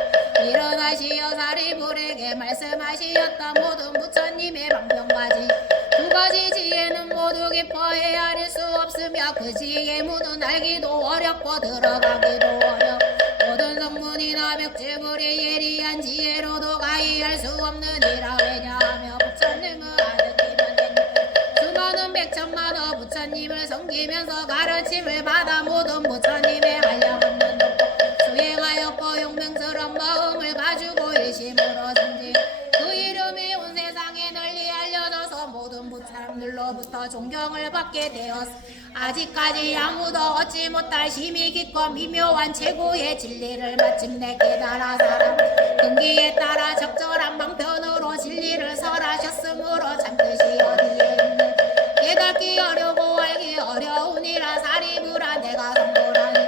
일어나시어 사리불에게 말씀하시었던 모든 부처님의 방편까지 두 가지 지혜는 모두 기뻐해야 할 수 없으며 그 지혜의 문은 알기도 어렵고 들어가기도 어려 모든 성문이나 벽지불이 예리한 지혜로도 가이할 수 없느니라 왜냐하며 부처님은 아득히만 수많은 백천만호 부처님을 섬기면서 가르침을 받아 모든 부처님의 한량없는 수행하였고 용맹스러운 마음을 가지고 일심으로 섬기 그 이름이 온 세상에 널리 알려져서 모든 사람들로부터 존경을 받게 되었어 아직까지 아무도 얻지 못할 힘이 깊고 미묘한 최고의 진리를 마침내 깨달아 사람 근기에 따라 적절한 방편으로 진리를 설하셨으므로 참뜻이 어디에 있는 깨닫기 어려고 알기 어려우니라 사리부라 내가 성불하니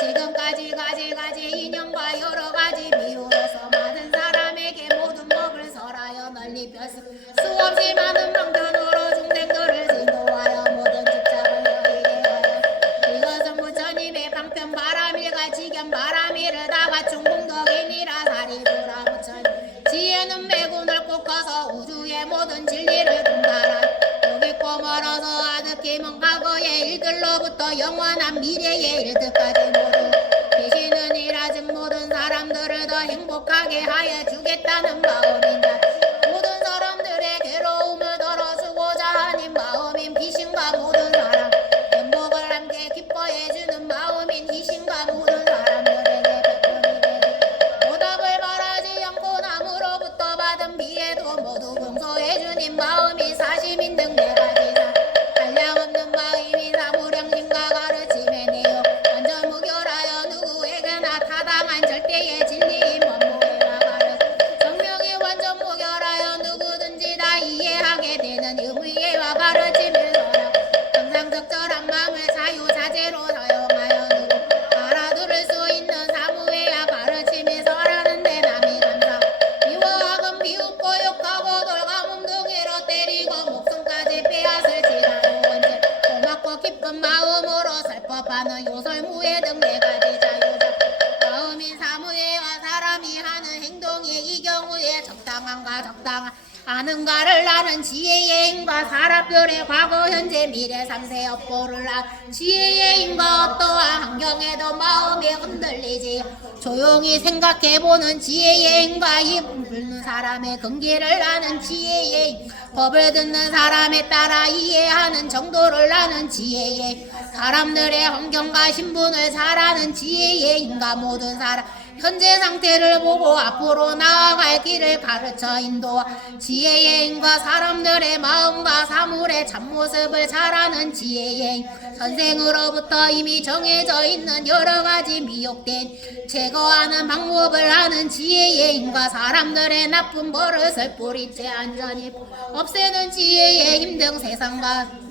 지금까지 가지 인연과 여러가지 미우로서 많은 사람에게 모든 법을 설하여 널리 펼수 수없이 많은 방편으로 중생들을 진도하여 모든 집착을 여의게 하여 이것은 부처님의 방편 바람일과 지견 바람일을 다 갖춘 공덕이니라 사리부라 부처님 지혜는 매구 넓고 커서 우주의 모든 진리를 통달한 여기고 멀어서 아득히 먼 과거의 일들로부터 영원한 미래의 일들까지 모두 계시는 이라 즉 모든 사람들을 더 행복하게 하여 주겠다는 마음이다 모든 사람들의 괴로움을 덜어주고자 하는 마음인 비신과 모든 사람 행복을 함께 기뻐해주는 마음인 이신과 모든 사람들에게 베풀이 되고 보답을 바라지 않고 남으로부터 받은 비에도 모두 용서해주는 마음이 사심인 등 모든 마음으로 살법하는 요설무예 등 네 가지 자유적 마음인 사무예와 사람이 하는 행동이 이 경우에 적당한가 적당한 아는가를 아는 지혜의 힘과 사람들의 과거 현재 미래 삼세 업보를 아는 지혜의 힘과 어떠한 환경에도 마음이 흔들리지 조용히 생각해보는 지혜의 힘과 힘 불는 사람의 근기를 아는 지혜의 힘 법을 듣는 사람에 따라 이해하는 정도를 아는 지혜의 힘 사람들의 환경과 신분을 잘 아는 지혜의 힘과 모든 사람 현재 상태를 보고 앞으로 나아갈 길을 가르쳐 인도하 지혜의 힘과 사람들의 마음과 사물의 참모습을 잘 아는 지혜의 힘 선생으로부터 이미 정해져 있는 여러가지 미혹된 제거하는 방법을 아는 지혜의 힘과 사람들의 나쁜 버릇을 뿌리째 안전히 없애는 지혜의 힘 등 세상과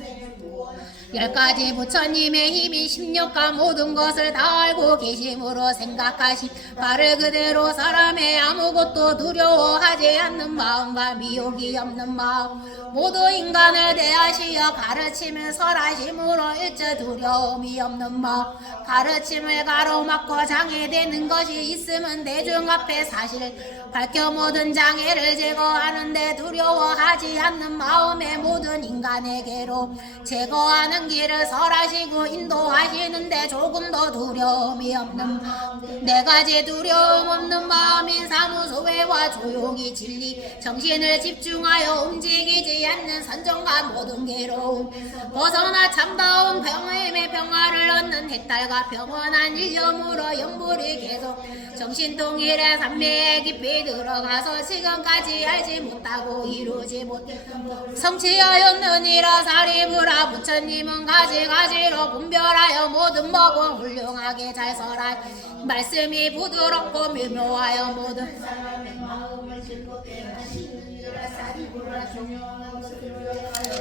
10가지 부처님의 힘이 16가 모든 것을 다 알고 계심으로 생각하시 바를 그대로 사람의 아무것도 두려워하지 않는 마음과 미혹이 없는 마음 모두 인간을 대하시어 가르침을 설하심으로 일체 두려움이 없는 마음 가르침을 가로막고 장애되는 것이 있으면 대중 앞에 사실 밝혀 모든 장애를 제거하는데 두려워하지 않는 마음의 모든 인간에게로 제거하는 길을 설하시고 인도하시는데 조금 더 두려움이 없는 네 가지 두려움 없는 마음인 사무소외와 조용히 진리 정신을 집중하여 움직이지 않는 선정과 모든 괴로움 벗어나 참다운 평화의 평화를 얻는 해탈과 평온한 일념으로 영불이 계속 정신통일의 삼매에 깊이 들어가서 지금까지 알지 못하고 이루지 못 성취하였느니라 사리부라 부처님은 가지가지로 분별하여 모든 법은 훌륭하게 잘 설하 말씀이 부드럽고 미묘하여 모든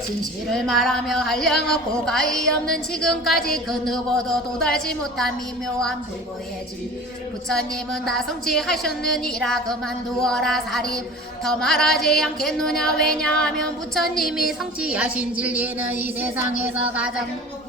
진실을 말하며 한량 없고 가히 없는 지금까지 그 누구도 도달지 못한 미묘한 불고의 진 부처님은 다 성취하셨느니라 그만두어라 사리 더 말하지 않겠느냐 왜냐하면 부처님이 성취하신 진리는 이 세상에서 가장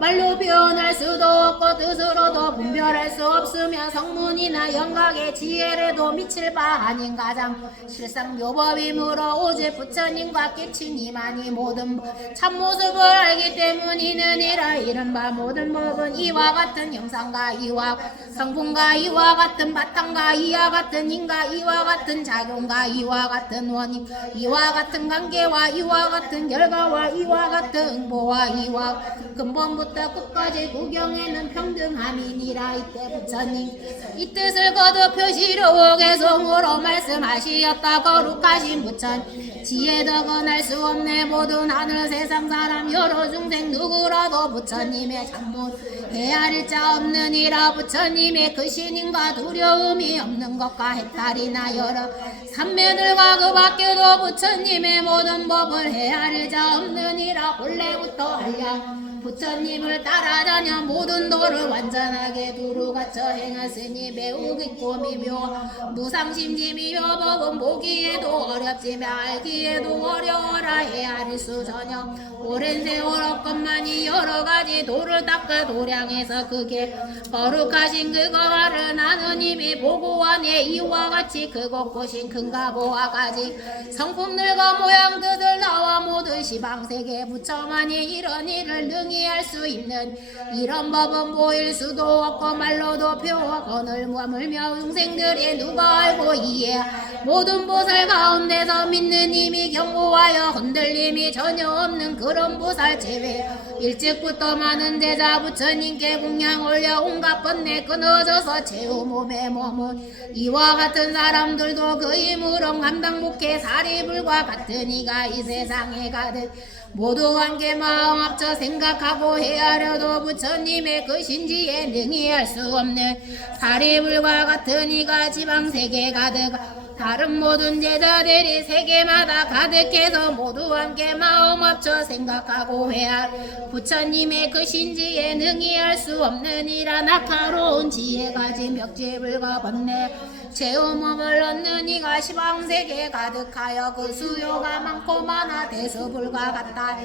말로 표현할 수도 없고 뜻으로도 분별할 수 없으며 성문이나 영각의 지혜에도 미칠 바 아닌 가장 실상 묘법이므로 오직 부처님과 깨친 이만이 모든 참모습을 알기 때문이느니라 이른바 모든 법은 이와 같은 형상과 이와 성분과 이와 같은 바탕과 이와 같은 인과 이와 같은 작용과 이와 같은 원인 이와 같은 관계와 이와 같은 결과와 이와 같은 응보와 이와 근본부터 끝까지 구경에는 평등함이니라 이때 부처님 이 뜻을 거듭 표시로 개성으로 말씀하시었다 거룩하신 부처님 지혜 덕은 알 수 없네 모든 하늘 세상 사람 여러 중생 누구라도 부처님의 장문 헤아릴 자 없느니라 부처님의 그 신임과 두려움이 없는 것과 해탈이나 여러 삼매들과 그 밖에도 부처님의 모든 법을 헤아릴 자 없느니라 본래부터 한량 부처님을 따라다녀 모든 도를 완전하게 두루 갖춰 행하으니 매우 깊고 미묘 무상심지 미묘법은 보기에도 어렵지만 알기에도 어려워라 헤아릴 수 전혀 오랜 세월 없건만이 여러가지 도를 닦아 도량해서 그게 거룩하신 그거를 나는 이미 보고하네 이와 같이 그곳곳인 큰가보와 가지 성품들과 모양 뜻을 나와 모든 시방세계 부처만이 이런 일을 능히 할 수 있는 이런 법은 보일 수도 없고 말로도 표와 건을 머물며 중생들이 누가 알고 이해 모든 보살 가운데서 믿는 힘이 경고하여 흔들림이 전혀 없는 그런 보살 제외 일찍부터 많은 제자 부처님께 공양 올려 온갖 번뇌 끊어져서 제우 몸에 머문 이와 같은 사람들도 그 힘으로 감당목해 사리불과 같은 이가 이 세상에 가득 모두 함께 마음 합쳐 생각하고 헤아려도 부처님의 그 신지에 능히 할 수 없는 사리불과 같은 이가 지방세계 가득 다른 모든 제자들이 세계마다 가득해서 모두 함께 마음 합쳐 생각하고 회할 부처님의 그 신지에 능히 할 수 없느니라 낙하로운 지혜 가진 벽지불과 번뇌 재음업을 얻는 이가 시방세계 가득하여 그 수요가 많고 많아 대수불과 같다.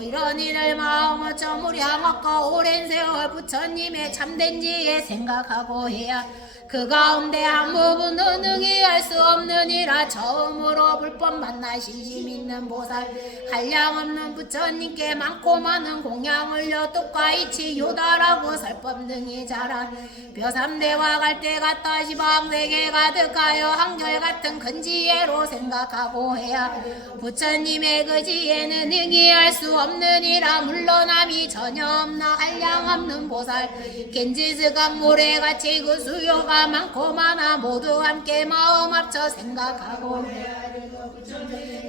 이런 이들 마음 어쩜 우리 항악과 오랜 세월 부처님의 참된 지혜 생각하고 해야 그 가운데 한 부분은 능히 할 수 없느니라. 처음으로 불법 만나 신심 있는 보살 한량없는 부처님께 많고 많은 공양을 여뚝과 이치 요다라고 설법 능히 자란 벼삼대와 갈대 같다. 시방세계 가득하여 한결같은 큰 지혜로 생각하고 해야 부처님의 그 지혜는 능히 할 수 없느니라. 물론함이 전혀 없나 한량없는 보살 겐지스강 모래같이 그 수요가 많고 많아 모두 함께 마음 합쳐 생각하고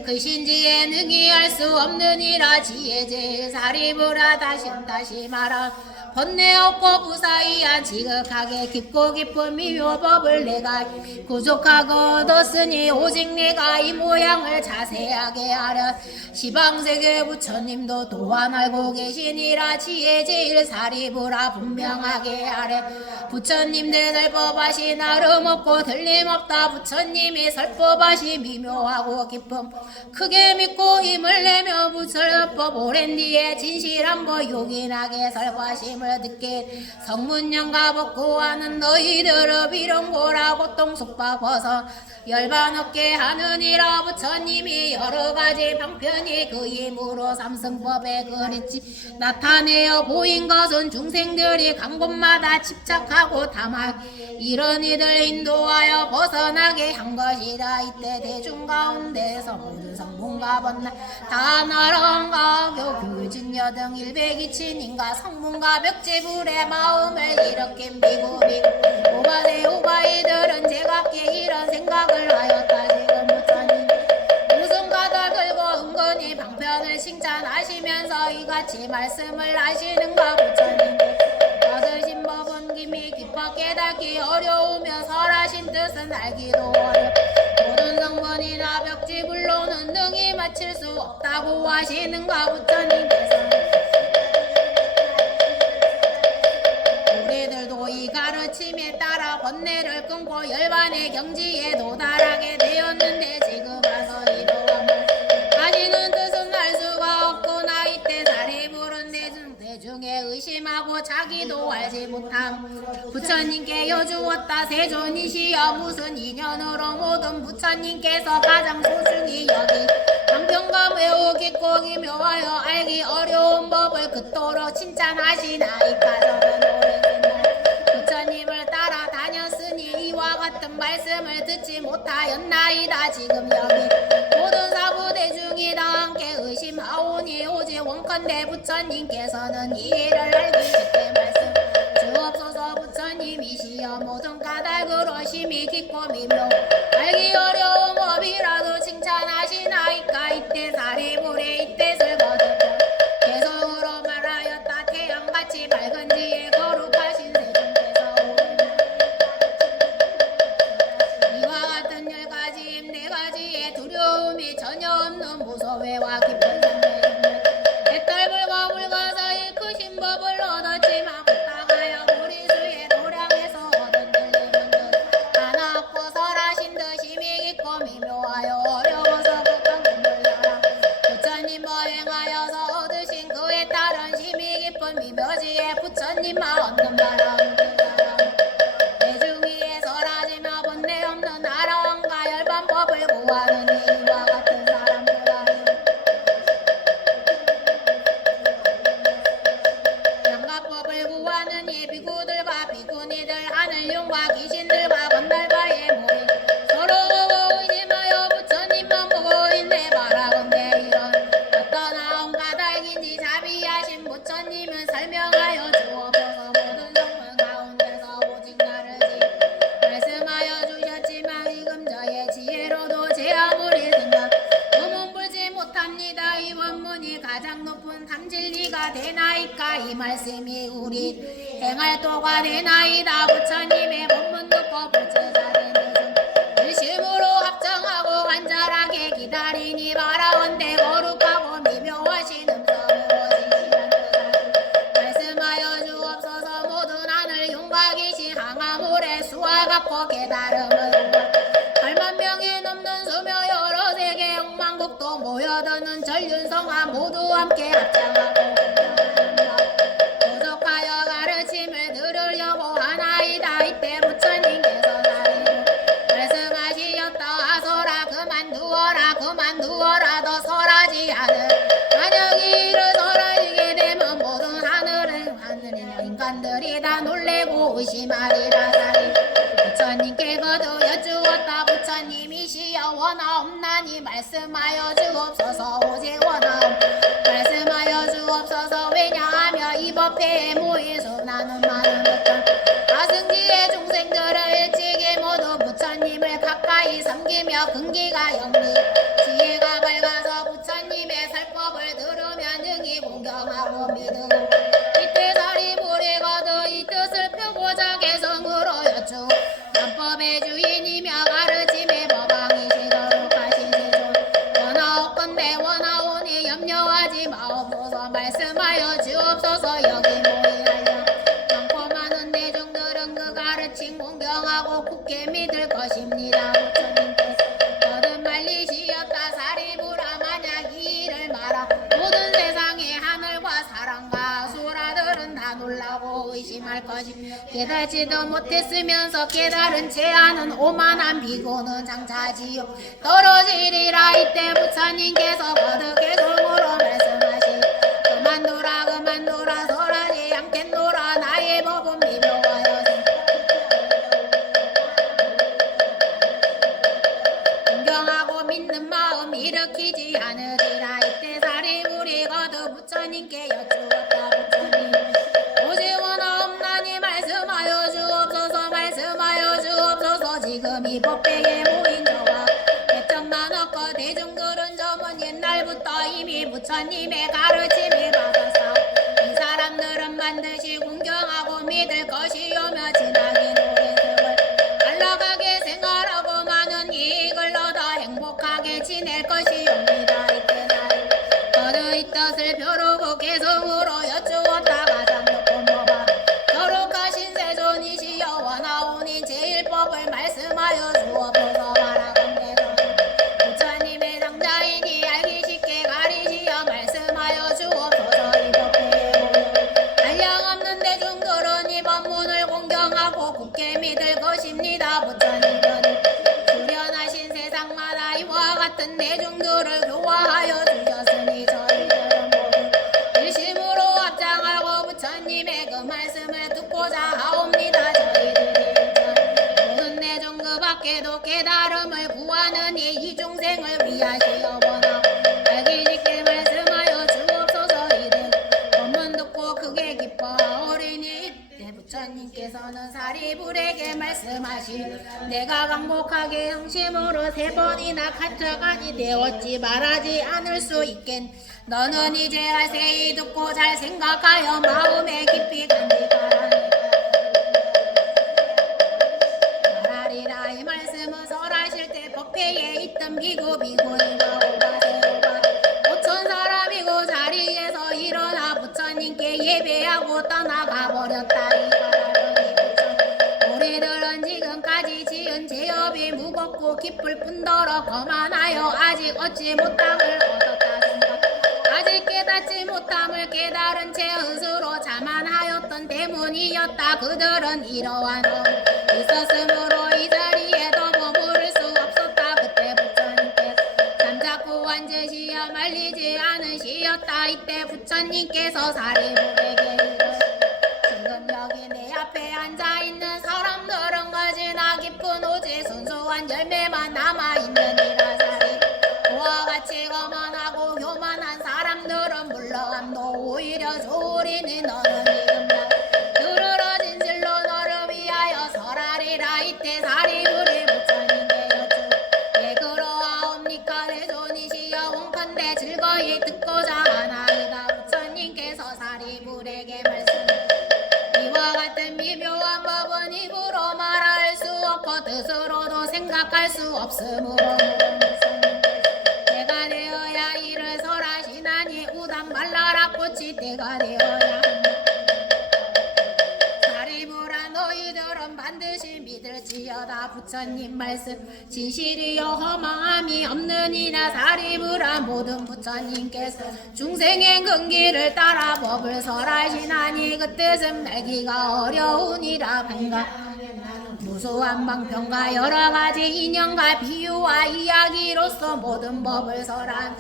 그 신지에 능히 할 수 없느니라. 지혜제 사리부라 다시 말아 번뇌 없고 부사이야 지극하게 깊고 깊은 미묘법을 내가 구족하고 얻었으니 오직 내가 이 모양을 자세하게 하려 시방세계 부처님도 또한 알고 계시니라. 지혜제일 사리부라 분명하게 하래 부처님들 설법하시 나름 없고 틀림없다. 부처님이 설법하시 미묘하고 깊음 크게 믿고 힘을 내며 부설법 오랜 뒤에 진실한 법 요긴하게 설법하심을 듣게 성문양가 벗고하는 너희들을 비룡고라 고통 속박 벗어 열반 없게 하느니라. 부처님이 여러가지 방편이 그 힘으로 삼승법에 그랬지 나타내어 보인 것은 중생들이 간 곳마다 집착하고 탐하 이런 이들 인도하여 벗어나게 한 것이라. 이때 대중 가운데서 모든 성문가 번나 다나랑가 교규진여 등 102친인가 성문가 벽지불의 마음을 이렇게 미고 오바세 오바이들은 제각기 이런 생각을 하였다. 지금 부처님 무슨 가닥을 고 은근히 방편을 칭찬하시면서 이같이 말씀을 하시는가. 부처님 받으신 법은 김이 깊어 깨닫기 어려우며 설하신 뜻은 알기도 어려 모든 성분이나 벽지불로는 능히 맞힐 수 없다고 하시는가. 부처님께서 우리들도 이 가르침에 따라 번뇌를 끊고 열반의 경지에 도달하게 되었는데 지금 와서 이러한 말 하시는 뜻은 알 수가 없구나. 이때 사리부른 대중에 의심하고 자기도 알지 못함 부처님께 여주었다. 세존이시여 무슨 인연으로 모든 부처님께서 가장 소중히 여기 방편과 매우 깊고 기묘하여 알기 어려운 법을 그토록 칭찬하시나이까. 저는 부처님을 따라다녔으니 이와 같은 말씀을 듣지 못하였나이다. 지금 여기 모든 사부대중이 다 함께 의심하오니 오직 원컨대 부처님께서는 이를 알기 쉽게 말씀 주옵소서. 부처님이시여 모든 까닭으로 심히 깊고 미묘 알기 어려운 법이라도 칭찬하시나이까. 이때 사리불의 이때를 거듭해 개성으로 말하였다. 태양같이 밝은 지에 거룩하신 세존께서 이와 같은 10가지 4가지의 두려움이 전혀 없는 무소회와 깊은 상태입니다. 배떨불과 불과 사이 크신 법을 얻었지만 부탁하여 우리 수의 도량에서 얻은 들리는 듯 하나 없고 설하신 듯 힘이 깊고 미묘하여 어려워서 극한 공부하라. 부처님 보행하여서 얻으신 그에 따른 힘이 깊은 미묘지에 부처님만 얻는 바람 대중위에 설하지며 번뇌 없는 나라왕과 열반법을 구하는 이와 같은 사람보다 양가법을 구하는 이 비구들과 비구니들 하늘용과 귀신들과 건달과의 모임 서로 의심하여 부처님만 보고 있네 바라건대 이런 어떤 아움 까닭인지 자비하신 부처님은 설명하여 주옵소서. 모든 성문 가운데서 오직 나를 말씀하여 주셨지만 지금 저의 지혜로도 제 아무리 생각 의문불지 못합니다. 이 원문이 가장 높은 탐진리가 되나이까. 이 말씀이 우리 행할 도가 되나이다. 부처님의 법문 듣고 불체자되는 일심으로 합정하고 간절하게 기다리니 바라원대 거룩하고 미묘하신 음성으로 진실한 뜻을 말씀하여 주옵소서. 모든 하늘 용과 귀신 항암물의 수와 같고 깨달음을 함께 합장하고 도적하여 가르침을 들으려고 하나이다. 이때 부처님께서 사리로 말씀하시었다. 하소라 그만두어라 더 설하지 않을 만약에 이를 설하시게 되면 모든 하늘이나 인간들이 다 놀래고 의심하리라. 사리 부처님께 거두 여쭈었다. 부처님이시여 원하옵나니 말씀하여 주옵소서. 오직 원하옵 말씀하여 주옵소서. 왜냐하며 이 법회에 모인 수많은 많은 것들 가승지의 중생들을 일찍이 모두 부처님을 가까이 섬기며 근기가 영리 지혜가 밝아서 부처님의 설법을 들으며 능히 공경하고 믿고 이때 사리불이 거두 이 뜻을 펴고자 개성으로 여쭈 남법의 주인이며 가르침의 법왕이시도록 하신 세존 원하옵건대 원하오니 염려하지 마옵소서. 말씀하여 주옵소서. 여기 모이하여 많고 많은 대중들은 그 가르침 공경하고 굳게 믿을 것입니다. 부처님께서 거듭 말리시었다. 사리불아 만약 이 일을 말하 모든 세상의 하늘과 사람과 수라들은 다 놀라고 의심할 것이며 깨닫지도 못했으면서 깨달은 채 하는 오만한 비고는 장차지요 떨어지리라. 이때 부처님께서 거듭 개성으로 말씀하시 그만두라 설하지 않겠노라. 나의 법은 미묘하여 공경하고 믿는 마음 일으키지 않으리라. 이때 사리불이 거듭 부처님께 여쭈었다. 부처님 오직 원하옵나니 말씀하여 주옵소서. 말씀하여 주옵소서. 지금 이 법회에 모인 저와 백천만억거 대중들은 저먼 옛날부터 이미 부처님의 가르침을 받았사오. 이 사람들은 반드시 공경하고 믿을 것이오며 지나긴 오랜 세월 안락하게 생활하고 많은 이익을 얻어 행복하게 지낼 것이옵니다. 이때 나를 거듭 이 뜻을 벼르고 개성으로 여쭈었다. 가장 높은 법아 거룩하신 세존이시여 원하오니 제일법을 말씀하여 주옵소서. 말하건대 부처님의 당자이니 알기 쉽게 가리시어 말씀하여 주옵소서. 이 법회에 모여 한량없는 대중들은 이 법문을 공경하고 굳게 믿을 것입니다. 부처님은 수련하신 세상마다 이와 같은 대중들을 교화하여 주셨으니 저희들은 모두 일심으로 합장하고 부처님의 그 말씀을 듣고자 하옵니다. 저희들이 모든 대중 그 밖에도 깨달음을 구하는 이 중생을 위하시어 원하오 알기 쉽게 말씀하여 주옵소서. 이들 법문 듣고 크게 기뻐하오리니 이때 부처님께서는 사리불에게 말씀하시 내가 강복하게 형심으로 3번이나 갇혀가니 되었지 말하지 않을 수 있겠 너는 이제 알세히 듣고 잘 생각하여 마음에 깊이 간직하라니 말하리라. 이 말씀은 설하실 때 법회에 있던 비구이가 오바세오바 5천 사람이고 자리에서 일어나 부처님께 예배하고 떠나가 버렸다. 우리들은 지금까지 지은 죄업이 무겁고 기쁠 뿐더러 거만하여 아직 얻지 못함을 얻었다 생각 아직 깨닫지 못함을 깨달은 채 스스로 자만하였던 때문이었다. 그들은 이러한 있었으므로 이 자리에 더 머무를 수 없었다. 그때 부처님께서 잠자코 앉으시어 말리지 않으시었다. 이때 부처님께서 사리불에게 이르시되 지금 여기 내 앞에 앉아있는 사람들은 거지나 깊은 오직 순수한 열매만 남아있느니라. 사리 그와 같이 거만하고 교만한 사람들은 물러감도 오히려 좋으리니 너는 지금 들으러 진실로 너를 위하여 설하리라. 이때 사리불이 부처님께 여쭈 예 그러하옵니까. 내 존이시여 원컨대 즐거이 듣고자 하나이다. 부처님께서 사리불에게 말씀 이와 같은 미묘한 법은 입으로 말할 수 없고 뜻으로도 생각할 수 없으므로 때가 되어야 이를 설하시나니 우단 말라라. 꽃이 때가 되어야 사리불아 너희들은 반드시 믿을지 것이여다. 부처님 말씀 진실이여 허망함이 없느니라. 사리부라 모든 부처님께서 중생의 근기를 따라 법을 설하시나니 그 뜻은 알기가 어려우니라. 반가 무수한 방편과 여러가지 인연과 비유와 이야기로서 모든 법을 설한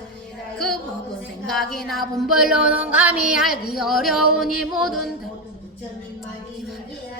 그 부분 생각이나 분별로는 감히 알기 어려우니 모든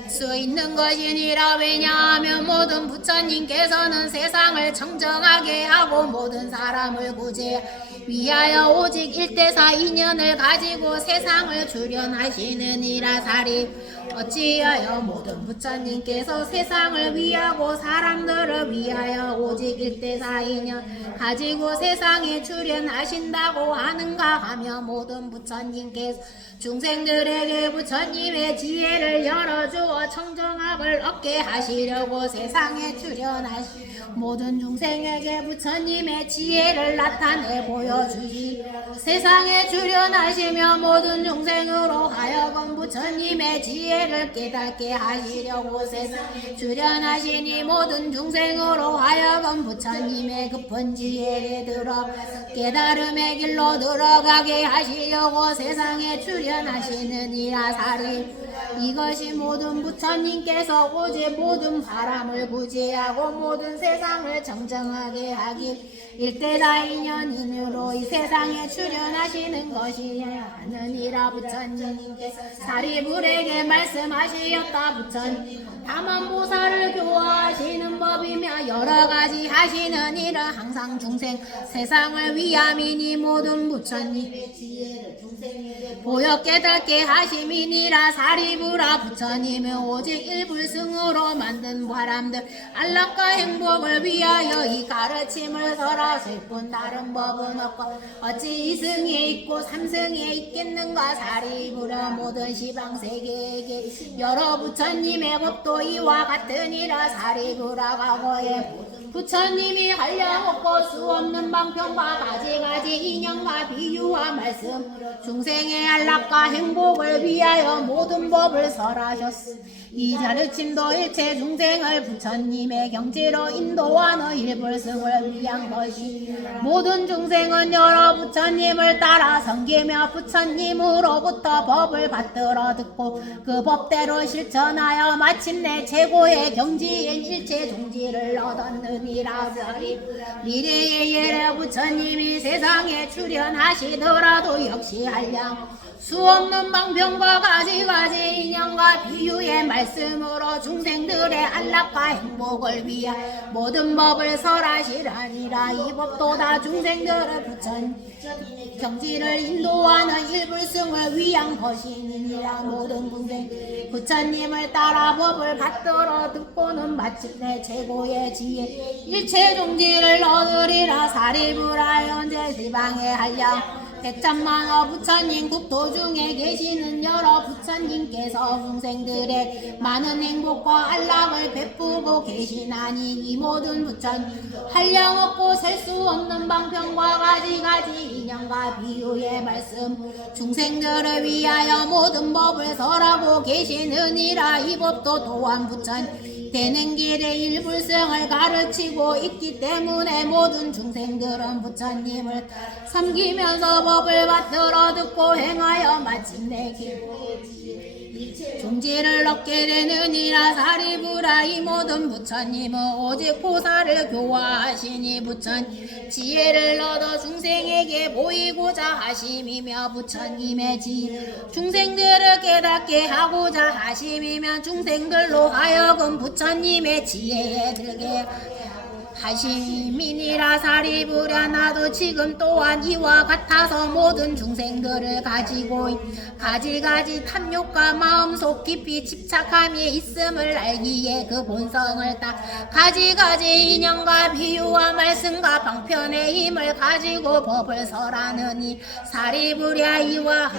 수 있는 것이니라. 왜냐하면 모든 부처님께서는 세상을 청정하게 하고 모든 사람을 구제 위하여 오직 일대사 인연을 가지고 세상을 주련하시느니라. 사리 어찌하여 모든 부처님께서 세상을 위하고 사람들을 위하여 오직 일대사 인연 가지고 세상에 출현하신다고 하는가 하며 모든 부처님께서 중생들에게 부처님의 지혜를 열어주어 청정함을 얻게 하시려고 세상에 출현하시 모든 중생에게 부처님의 지혜를 나타내 보여주시 세상에 출현하시며 모든 중생으로 하여금 부처님의 지혜를 깨닫게 하시려고 세상에 출현하시니 모든 중생으로 하여금 부처님의 급한 지혜를 들어 깨달음의 길로 들어가게 하시려고 세상에 출현하시느니라. 사리 이것이 모든 부처님께서 오직 모든 바람을 구제하고 모든 세상을 정정하게 하기 일대다인연인으로 이 세상에 출현하시는 것이야 하느니라. 부처님께서 사리불에게 말씀하시었다. 부처님 다만 보살을 교화하시는 법이며 여러가지 하시는 일은 항상 중생 세상을 위함이니 모든 부처님의 지혜를 중생에게 보여 깨닫게 하심이니라. 사리부라 부처님은 오직 일불승으로 만든 사람들 안락과 행복을 위하여 이 가르침을 설하실 뿐 다른 법은 없고 어찌 이승에 있고 삼승에 있겠는가. 사리부라 모든 시방세계에게 여러 부처님의 법도 이와 같으니라. 사리부라 과거에 부처님이 한량없고 수없는 방편과 가지가지 인연과 비유와 말씀 중생의 안락과 행복을 위하여 모든 법을 설하셨으니 이 가르침도 일체 중생을 부처님의 경지로 인도하는 일불승을 위한 것이 모든 중생은 여러 부처님을 따라 섬기며 부처님으로부터 법을 받들어 듣고 그 법대로 실천하여 마침내 최고의 경지인 일체 종지를 얻었느니라. 미래의 예래 부처님이 세상에 출현하시더라도 역시 한량 수없는 방편과 가지가지 인연과 비유의 말씀으로 중생들의 안락과 행복을 위한 모든 법을 설하시라니라. 이 법도 다 중생들을 부처님 경지를 인도하는 일불승을 위한 것이니라. 모든 중생 부처님을 따라 법을 받들어 듣고는 마침내 최고의 지혜 일체 종지를 얻으리라. 사리부라 현재 지방의 한량 백천만호 부처님 국토 중에 계시는 여러 부처님께서 중생들의 많은 행복과 안락을 베푸고 계시나니 이 모든 부처님 한량없고 셀 수 없는 방편과 가지가지 인연과 비유의 말씀 중생들을 위하여 모든 법을 설하고 계시느니라. 이 법도 또한 부처님 되는 길에 일불승을 가르치고 있기 때문에 모든 중생들은 부처님을 섬기면서 법을 받들어 듣고 행하여 마침내 종지를 얻게 되느니라. 사리부라 이 모든 부처님은 오직 보살을 교화하시니 부처님 지혜를 얻어 중생에게 보이고자 하심이며 부처님의 지혜 중생들을 깨닫게 하고자 하심이면 중생들로 하여금 부처님의 지혜에 들게 하심이니라. 사리부랴 나도 지금 또한 이와 같아서 모든 중생들을 가지고 가지가지 탐욕과 마음속 깊이 집착함이 있음을 알기에 그 본성을 다 가지가지 인연과 비유와 말씀과 방편의 힘을 가지고 법을 설하느니 사리부랴 이와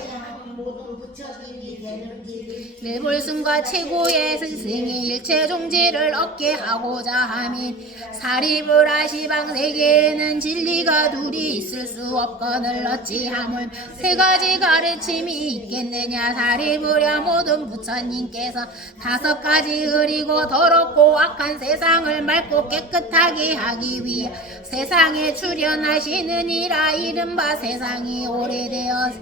모든 부처님이 되는 길이 일불승과 최고의 스승이 일체 종지를 얻게 하고자 함인 사리부라 시방 세계에는 진리가 둘이 있을 수 없거늘 어찌하물 세 가지 가르침이 있겠느냐. 사리부랴 모든 부처님께서 다섯 가지 흐리고 더럽고 악한 세상을 맑고 깨끗하게 하기 위해 세상에 출현하시느니라. 이른바 세상이 오래되어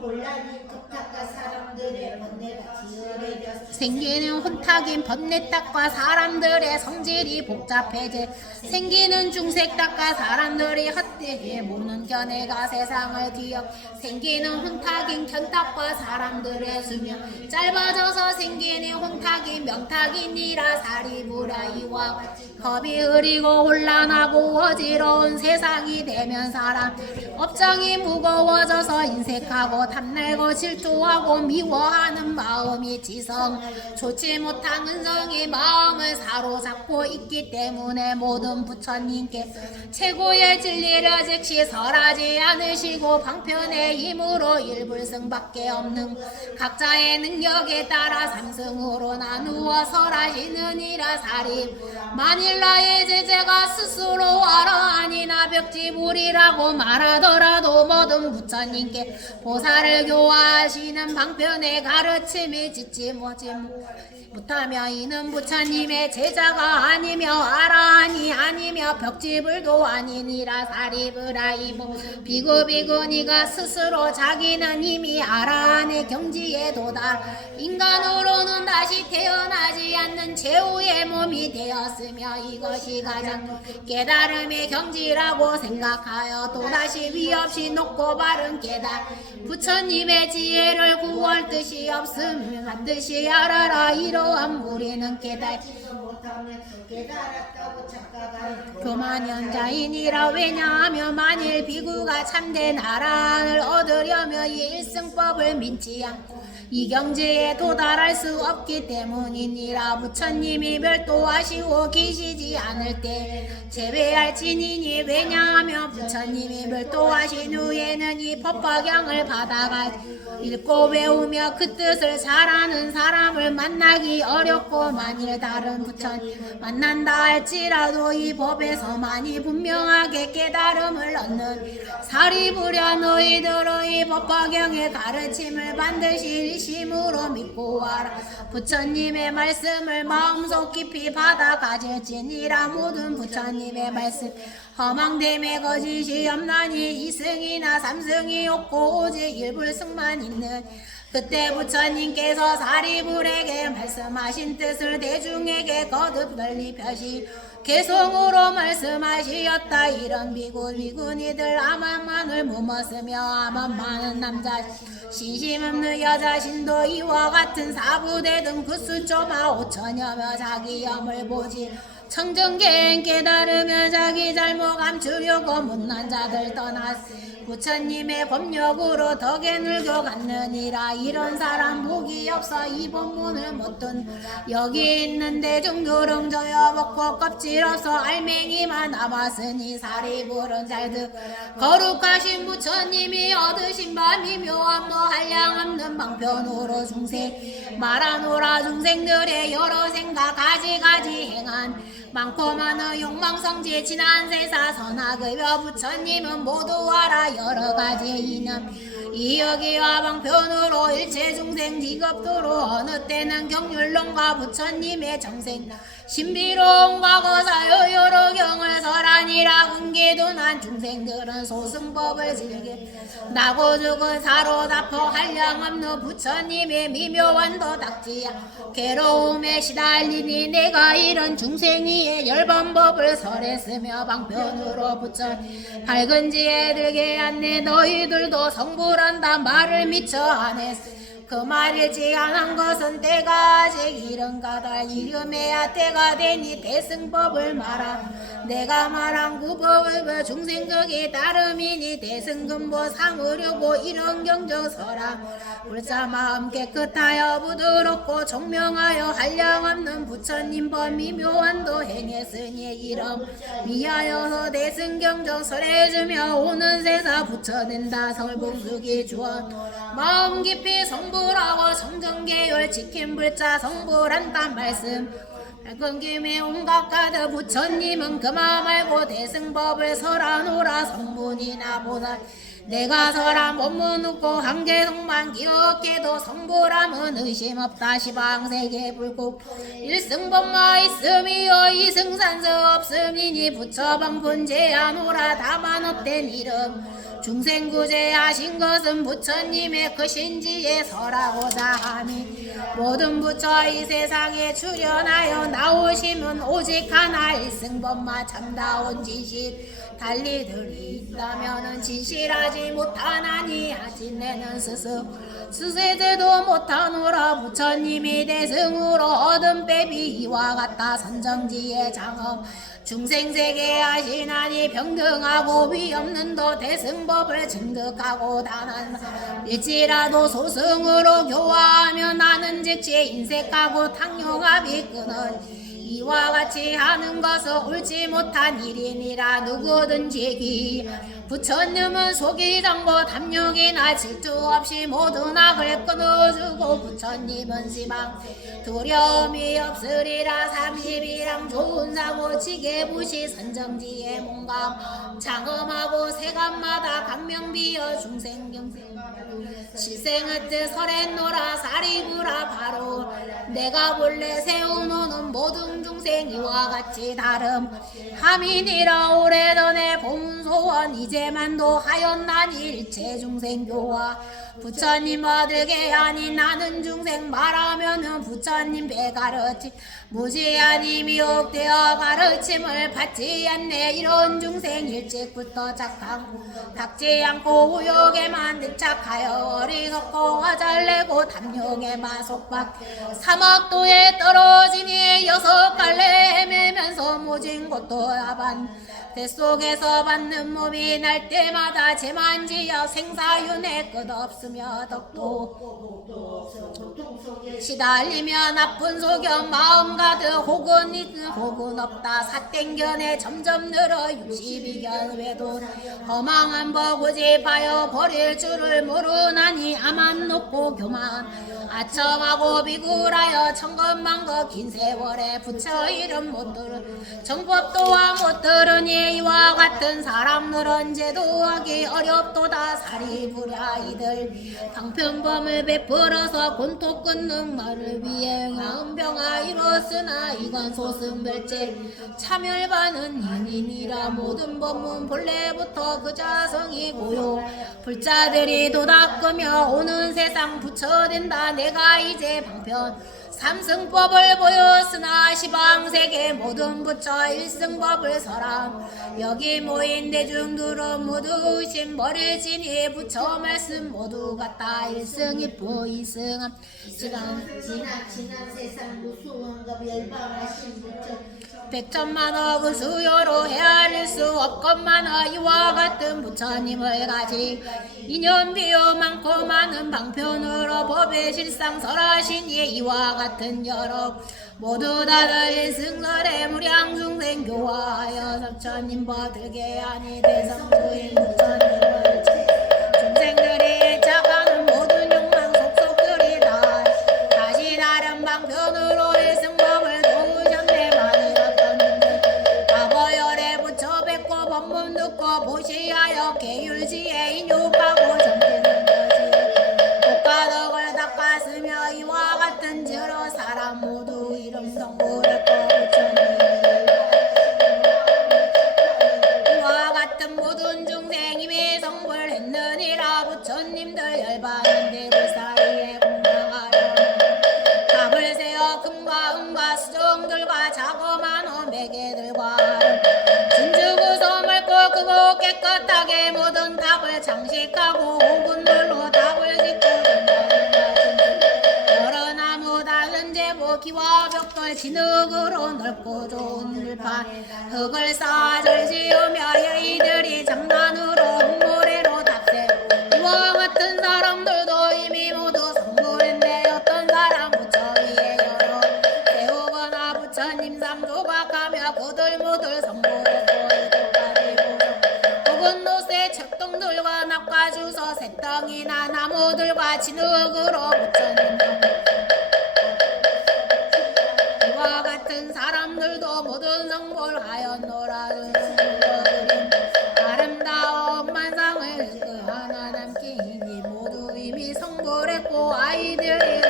혼란이 급탁과 사람들의 번뇌가 지어내졌으니 생기는 혼탁인 번뇌탁과 사람들의 성질이 복잡해져 생기는 중색탁과 사람들이 헛되게 모는 견해가 세상을 뒤엎 생기는 혼탁인 견탁과 사람들의 수명 짧아져서 생기는 혼탁인 명탁이니라. 사리부라 이와 같이 겁이 흐리고 혼란하고 어지러운 세상이 되면 사람 업장이 무거워져서 인색하고 탐내고 질투하고 미워하는 마음이 지성 좋지 못한 은성이 마음을 사로잡고 있기 때문에 모든 부처님께 최고의 진리를 즉시 설하지 않으시고 방편의 힘으로 일불승밖에 없는 각자의 능력에 따라 삼승으로 나누어 설하시느니라. 사리 만일 나의 제자가 스스로 와라하니나 벽지불이라고 말하더라도 모든 부처님께 보살을 교화하시는 방편의 가르침이 짓지 못하며 이는 부처님의 제자가 아니며 아라하니 아니며 벽지불도 아니니라. 사리부라 이모 비구비구니가 스스로 자기는 이미 아라한의 경지에 도달 인간으로는 다시 태어나지 않는 최후의 몸이 되었으며 이것이 가장 깨달음의 경지라고 생각하여 또다시 위없이 높고 바른 깨달 부처님의 지혜를 구할 뜻이 없음 반드시 알아라. 이러한 무리는 깨달지도 못하면 깨달았다고 착각하는 교만연자이니라. 왜냐하면 만일 비구가 참된 아라한을 얻으려면 이 일승법을 믿지 않고 이 경지에 도달할 수 없기 때문이니라. 부처님이 별도하시고 계시지 않을 때 제외할 진이니 왜냐하면 부처님이 별도하신 후에는 이 법화경을 받아가 읽고 배우며 그 뜻을 잘 아는 사람을 만나기 어렵고 만일 다른 부처님 만난다 할지라도 이 법에서만이 분명하게 깨달음을 얻는 사리부랴 너희들의 이 법화경의 가르침을 반드시 일심으로 믿고 와라. 부처님의 말씀을 마음속 깊이 받아 가질지니라. 모든 부처님의 말씀 허망됨에 거짓이 없나니 이승이나 삼승이 없고 오직 일불승만 있는 그때 부처님께서 사리불에게 말씀하신 뜻을 대중에게 거듭 널리 펴시 개성으로 말씀하시었다. 이런 비구니들 아만만을 무머으며 아만 많은 남자 신심 없는 여자 신도 이와 같은 사부대 등 그 수조마 5천여며 자기 염을 보지 청정갱 깨달으며 자기 잘못 감추려고 못난 자들 떠났 부처님의 법력으로 덕에 늙어갔느니라. 이런 사람 복이 없어 이 법문을 못 듣 여기 있는 대중들은 저여벗고 껍질 없어 알맹이만 남았으니 사리불은 잘 듣 거룩하신 부처님이 얻으신 밤이 묘한 뭐 한량없는 방편으로 중생 말하노라. 중생들의 여러 생각 가지가지 행한 많고 많은 욕망성지 지난 세사 선악의여 부처님은 모두 알아 여러가지 이념 이여기와 방편으로 일체 중생 직업도로 어느 때는 경률론과 부처님의 정생 신비로운 과거사여 여러 경을 설하니라. 근기둔한 중생들은 소승법을 즐겨 나고 죽은 사로잡고 한량없는 부처님의 미묘한도 닥지야 괴로움에 시달리니 내가 이런 중생이의 열반법을 설했으며 방편으로 부처 밝은 지혜 들게 안내 너희들도 성불한다 말을 미처 안 했어. 그 말이지 않은 것은 때가 아직 이른가다. 이름해야 때가 되니 대승법을 말하 내가 말한 그 법을 중생극이 따름이니 대승근보 삼으려고 이런 경적 설하 불사 마음 깨끗하여 부드럽고 총명하여 한량없는 부처님 법 미묘한도 행했으니 이름 미하여서 대승경적 설해주며 오는 세사 부처된다. 설공숙이 주원 마음 깊이 성불 성불하고 성정계율 지킨 불자 성불한단 말씀. 밝은 김에 온갖 가득 부처님은 그마 말고 대승법을 설하노라. 성문이나 보살 내가 설한 법문 웃고 한계성만 기억해도 성불함은 의심 없다. 시방세계 불국 일승법마 있음이여 이승산서 없음이니 부처방분 제하노라. 다만 업된 이름 중생구제하신 것은 부처님의 크신지에 설하고자 하니 모든 부처 이 세상에 출현하여 나오심은 오직 하나 일승법마 참다운 지실. 달리들이 있다면은 지실하지 못하나니 아진내는 스세제도 못하노라. 부처님이 대승으로 얻은 빼비 이와 같다. 선정지의 장엄 중생세계 하시나니 병등하고 위없는 도 대승법을 증득하고 단한 일지라도 소승으로 교화하며 나는 즉시 인색하고 탕용합이 끊은 이와 같이 하는 것은 옳지 못한 일이니라. 누구든지 기 부처님은 속이 정보 탐욕이나 질투 없이 모든 악을 끊어주고 부처님은 시방 두려움이 없으리라. 30이랑 좋은 사고 지게부시 선정지의 몸감 장엄하고 세간마다 강명비어 중생경생 실생의 뜻 설했노라. 사리부라 바로 내가 본래 세우노는 모든 중생 이와 같이 다름 함이니라. 오래전에 본 소원 이제만도 하였나니 일체 중생 교화 부처님 얻을게 하니 나는 중생 말하면은 부처님 배가르치 무지하니 미혹되어 가르침을 받지 않네. 이런 중생 일찍부터 착하고 닥지 않고 우욕에만 득착하여 어리석고 화잘내고 탐욕에 마속박 사막도에 떨어지니 6갈래 헤매면서 모진 곳도 야반 뱃속에서 받는 몸이 날 때마다 재만지어 생사윤회 끝없으며 덕도 시달리며 나쁜 소견 마음 가득 혹은 있든 혹은 없다. 사땡견에 점점 늘어 62견 외도 허망한 법 고집하여 버릴 줄을 모르나니 아만 놓고 교만 아첨하고 비굴하여 천것만것 긴 세월에 부처 이름 못 들은 정법 또한 못 들으니 이와 같은 사람들은 제도하기 어렵도다. 사리부랴 이들 방편범을 베풀어서 곤토 끊는 말을 위해 은병아 이뤘으나 이건 소승별제 참열반은 인인이라. 모든 법문 본래부터 그 자성이고요. 불자들이 도닦으며 오는 세상 부처된다. 내가 이제 방편 삼승법을 보였으나 시방세계 모든 부처 일승법을 설함. 여기 모인 대중들은 모두 의심버릴 지니 부처 말씀 모두 같다. 일승이포 이승함 지난 세상 무수한 것 열방하신 부처 백천만억 수요로 헤아릴 수 없건만어 이와 같은 부처님을 가지 인연 비유 많고 많은 방편으로 법의 실상 설하시니 이와 같은 여러 모두 다들 일승설에 무량중생 교화하여 삼천님 받들게 하니 대성주인 부처님을 중생들이 착하는 모든 욕망 속속들이 다 다시 다른 방편으로 일승법을 도우셨네. 많이 어떤 과거열에 부처 뵙고 법문 듣고 보시하여 계율지에 인욕하고 정되는 것이 국가덕을 닦았으며 이와 같은 저러 사람 모두 이름 성불했고 부처님 이와 같은 모든 중생 이미 성불했느니라. 부처님들 열반인데 그 사이에 공양하려 답을 세어 금과 은과 수정들과 자거만 매개들과 진주구서 맑고 크고 깨끗하게 모든 답을 장식하고 오분들로 답을 짓고 여러 나무 다른 제보 기와 벽돌 진흙으로 넓고 좋은 들판 흙을 쌓아 지으며 여의들이 장난으로 흙모래로 답세. 이와 같은 사람들도 이미 모두 성불했네. 어떤 사람 부처 위에 여러 세우거나 부처님 삼조각하며 그들 모두 성불했고 이들까지 혹은 노새 책동들과 납과 주서 새덩이나 나무들과 노라 진흙으로 부처님 이와 같은 사람들도 모든 성불하였노라. 아름다운 만상을 그 하나 남기니 모두 이미 성불했고 아이들이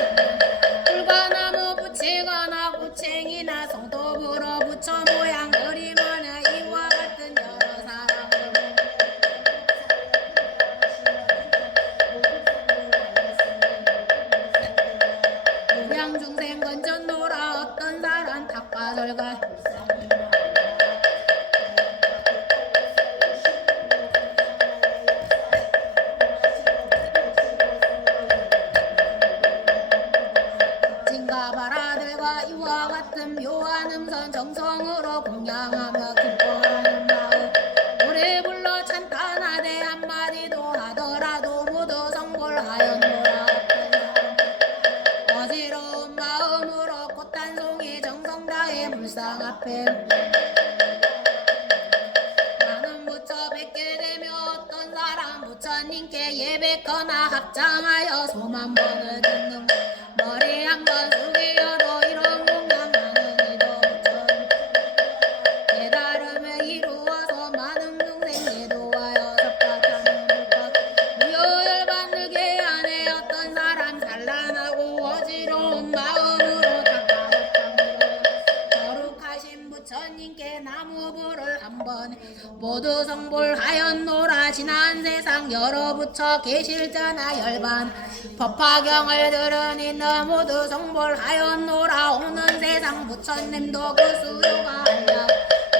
불가나무 붙이거나 고챙이나 성도불어 부처 모양 그림하는 이와 같은 여러 사람들 무량 중생 건전노라. 어떤 사람 닭가절가 진가바라들과 이와 같은 묘한 음선 정성으로 공양하며 기뻐하는 마음 노래 불러 찬탄하되 한마디도 하더라도 모두 성불하였노라. 어지러운 마음으로 꽃단송이 정성 다해 불상 앞에 나는 부처 뵙게 되며 어떤 사람 부처님께 예배거나 합장하여 소만 번을 듣는 머리 한번 숙이어도 이런 공양 나는 이도 부처 깨달음을 이루어서 많은 중생 예도하여 섭박하는 불법 무효열 만들게 하네. 어떤 사람 산란하고 어지러운 마음으로 닦아졌다므로 거룩하신 부처님께 나무불을 한번 모두 성불하였노라. 지난 세상 여러 부처 계실자나 열반 법화경을 들으니 너 모두 성불하였노라. 오는 세상 부처님도 그 수요가 알라.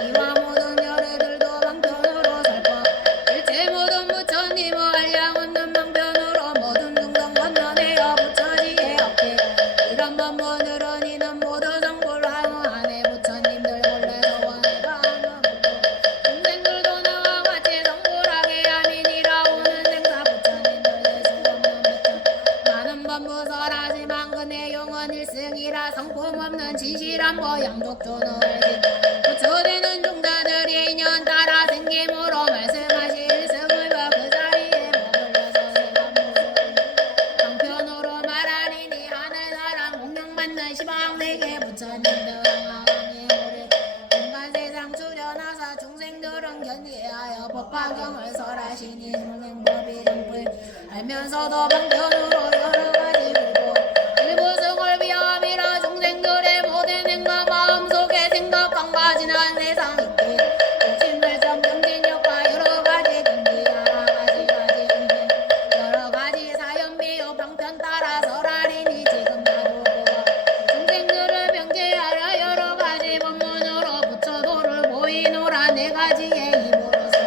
이와 모든 열애들도 방편으로 설법 일체 모든 부처님의 알량 없는 방편으로 모든 중성 원론하여 부처지에 없게 이런 법문 들으니 는 모두 성불하오하네. 부처님들 본래 소원해가 하는 중생들도 나와 같이 성불하게 하미니라. 오는 생사 부처님들 예수 없는 부처 많은 법무설하지만 그 내용은 일승이라 성품 없는 진실한 보양족조는 알지. 부처되는 중자들이 인연 따라 생김으로 말씀하신 일승을 그 자리에 머물러서 생각무소리 방편으로 말하리니 하늘나라 공양받는 시방세계 부처님들 왕왕의 오래 인간 세상 출현하사 중생들은 견지하여 법화경을 설하시니 중생법이 정불 알면서도 방편으로 여러가지 불고 일부승을 비함이라. 중생들의 모든 행과 마음속에 생각한 가지난 세상 있기 욕심들점 정진욕과 여러가지 근기 여러가지 행위 여러가지 사연비요 방편 따라 설하리니 지금 나도 그와 중생들을 병제하려 여러가지 법문으로 부처도를 보이노라. 네 가지의 힘으로서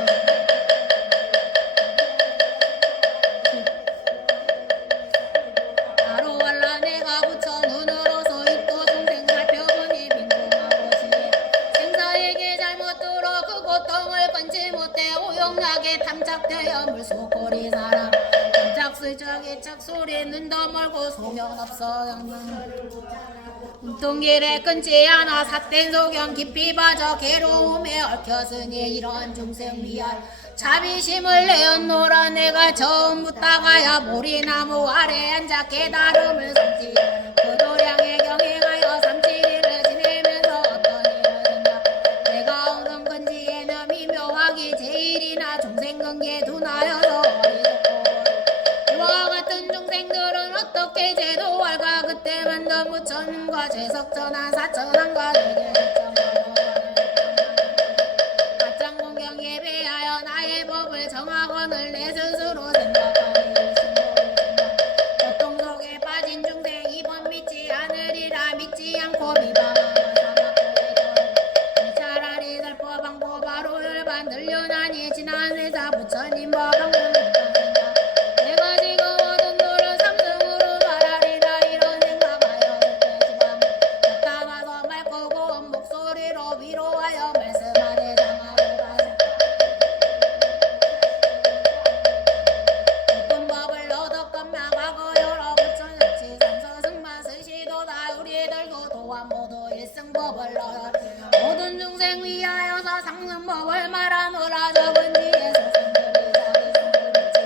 바로 알라. 내가 부처 눈으로서 입도 중생 살펴보니 빈궁하고 지혜 생사에게 잘못 들어 그 고통을 끊지 못해 오용나게 탐착되어 물속골이 살아 탐착슬쩍이 착소리 눈도 멀고 소견없어 운동길에 끊지 않아 삿된 소견 깊이 빠져 괴로움에 얽혔으니 이런 중생 미안 자비심을 내었노라. 내가 처음부터가야 모리나무 아래 앉아 깨달음을 삼지 그 도량에 경행하여 삼칠일을 지내면서 어떤 일을 생각 내가 얻은 근지에는 미묘하기 제일이나 중생근기에 둔하여서 어리석고 이와 같은 중생들은 어떻게 제도할까. 그때 만든 부처님과 제석전한 사천왕과 내게 정하고 가장 공경 예배하여 나의 법을 정하거늘 내 스스로 생각하니 고통 속에 빠진 중생 이번 믿지 않으리라. 믿지 않고 비방하며 사막하게 차라리 살포방고 바로 열반 들려나니 지난 세사 부처님 법방문 내가 지금 얻은 노를 삼승으로 말하리라. 이런 생각하여 지방 갔다 가서 맑고 고운 목소리로 위로하여 말씀하되 장하고 가세 높은 법을 얻었건만 과거 여러 부처같이 삼서승만 스시도다. 우리들도 또한 모두 일승법을 얻어 모든 중생 위하여서 상승법을 말하노라. 적은 지에서 성들이 자기 성불이지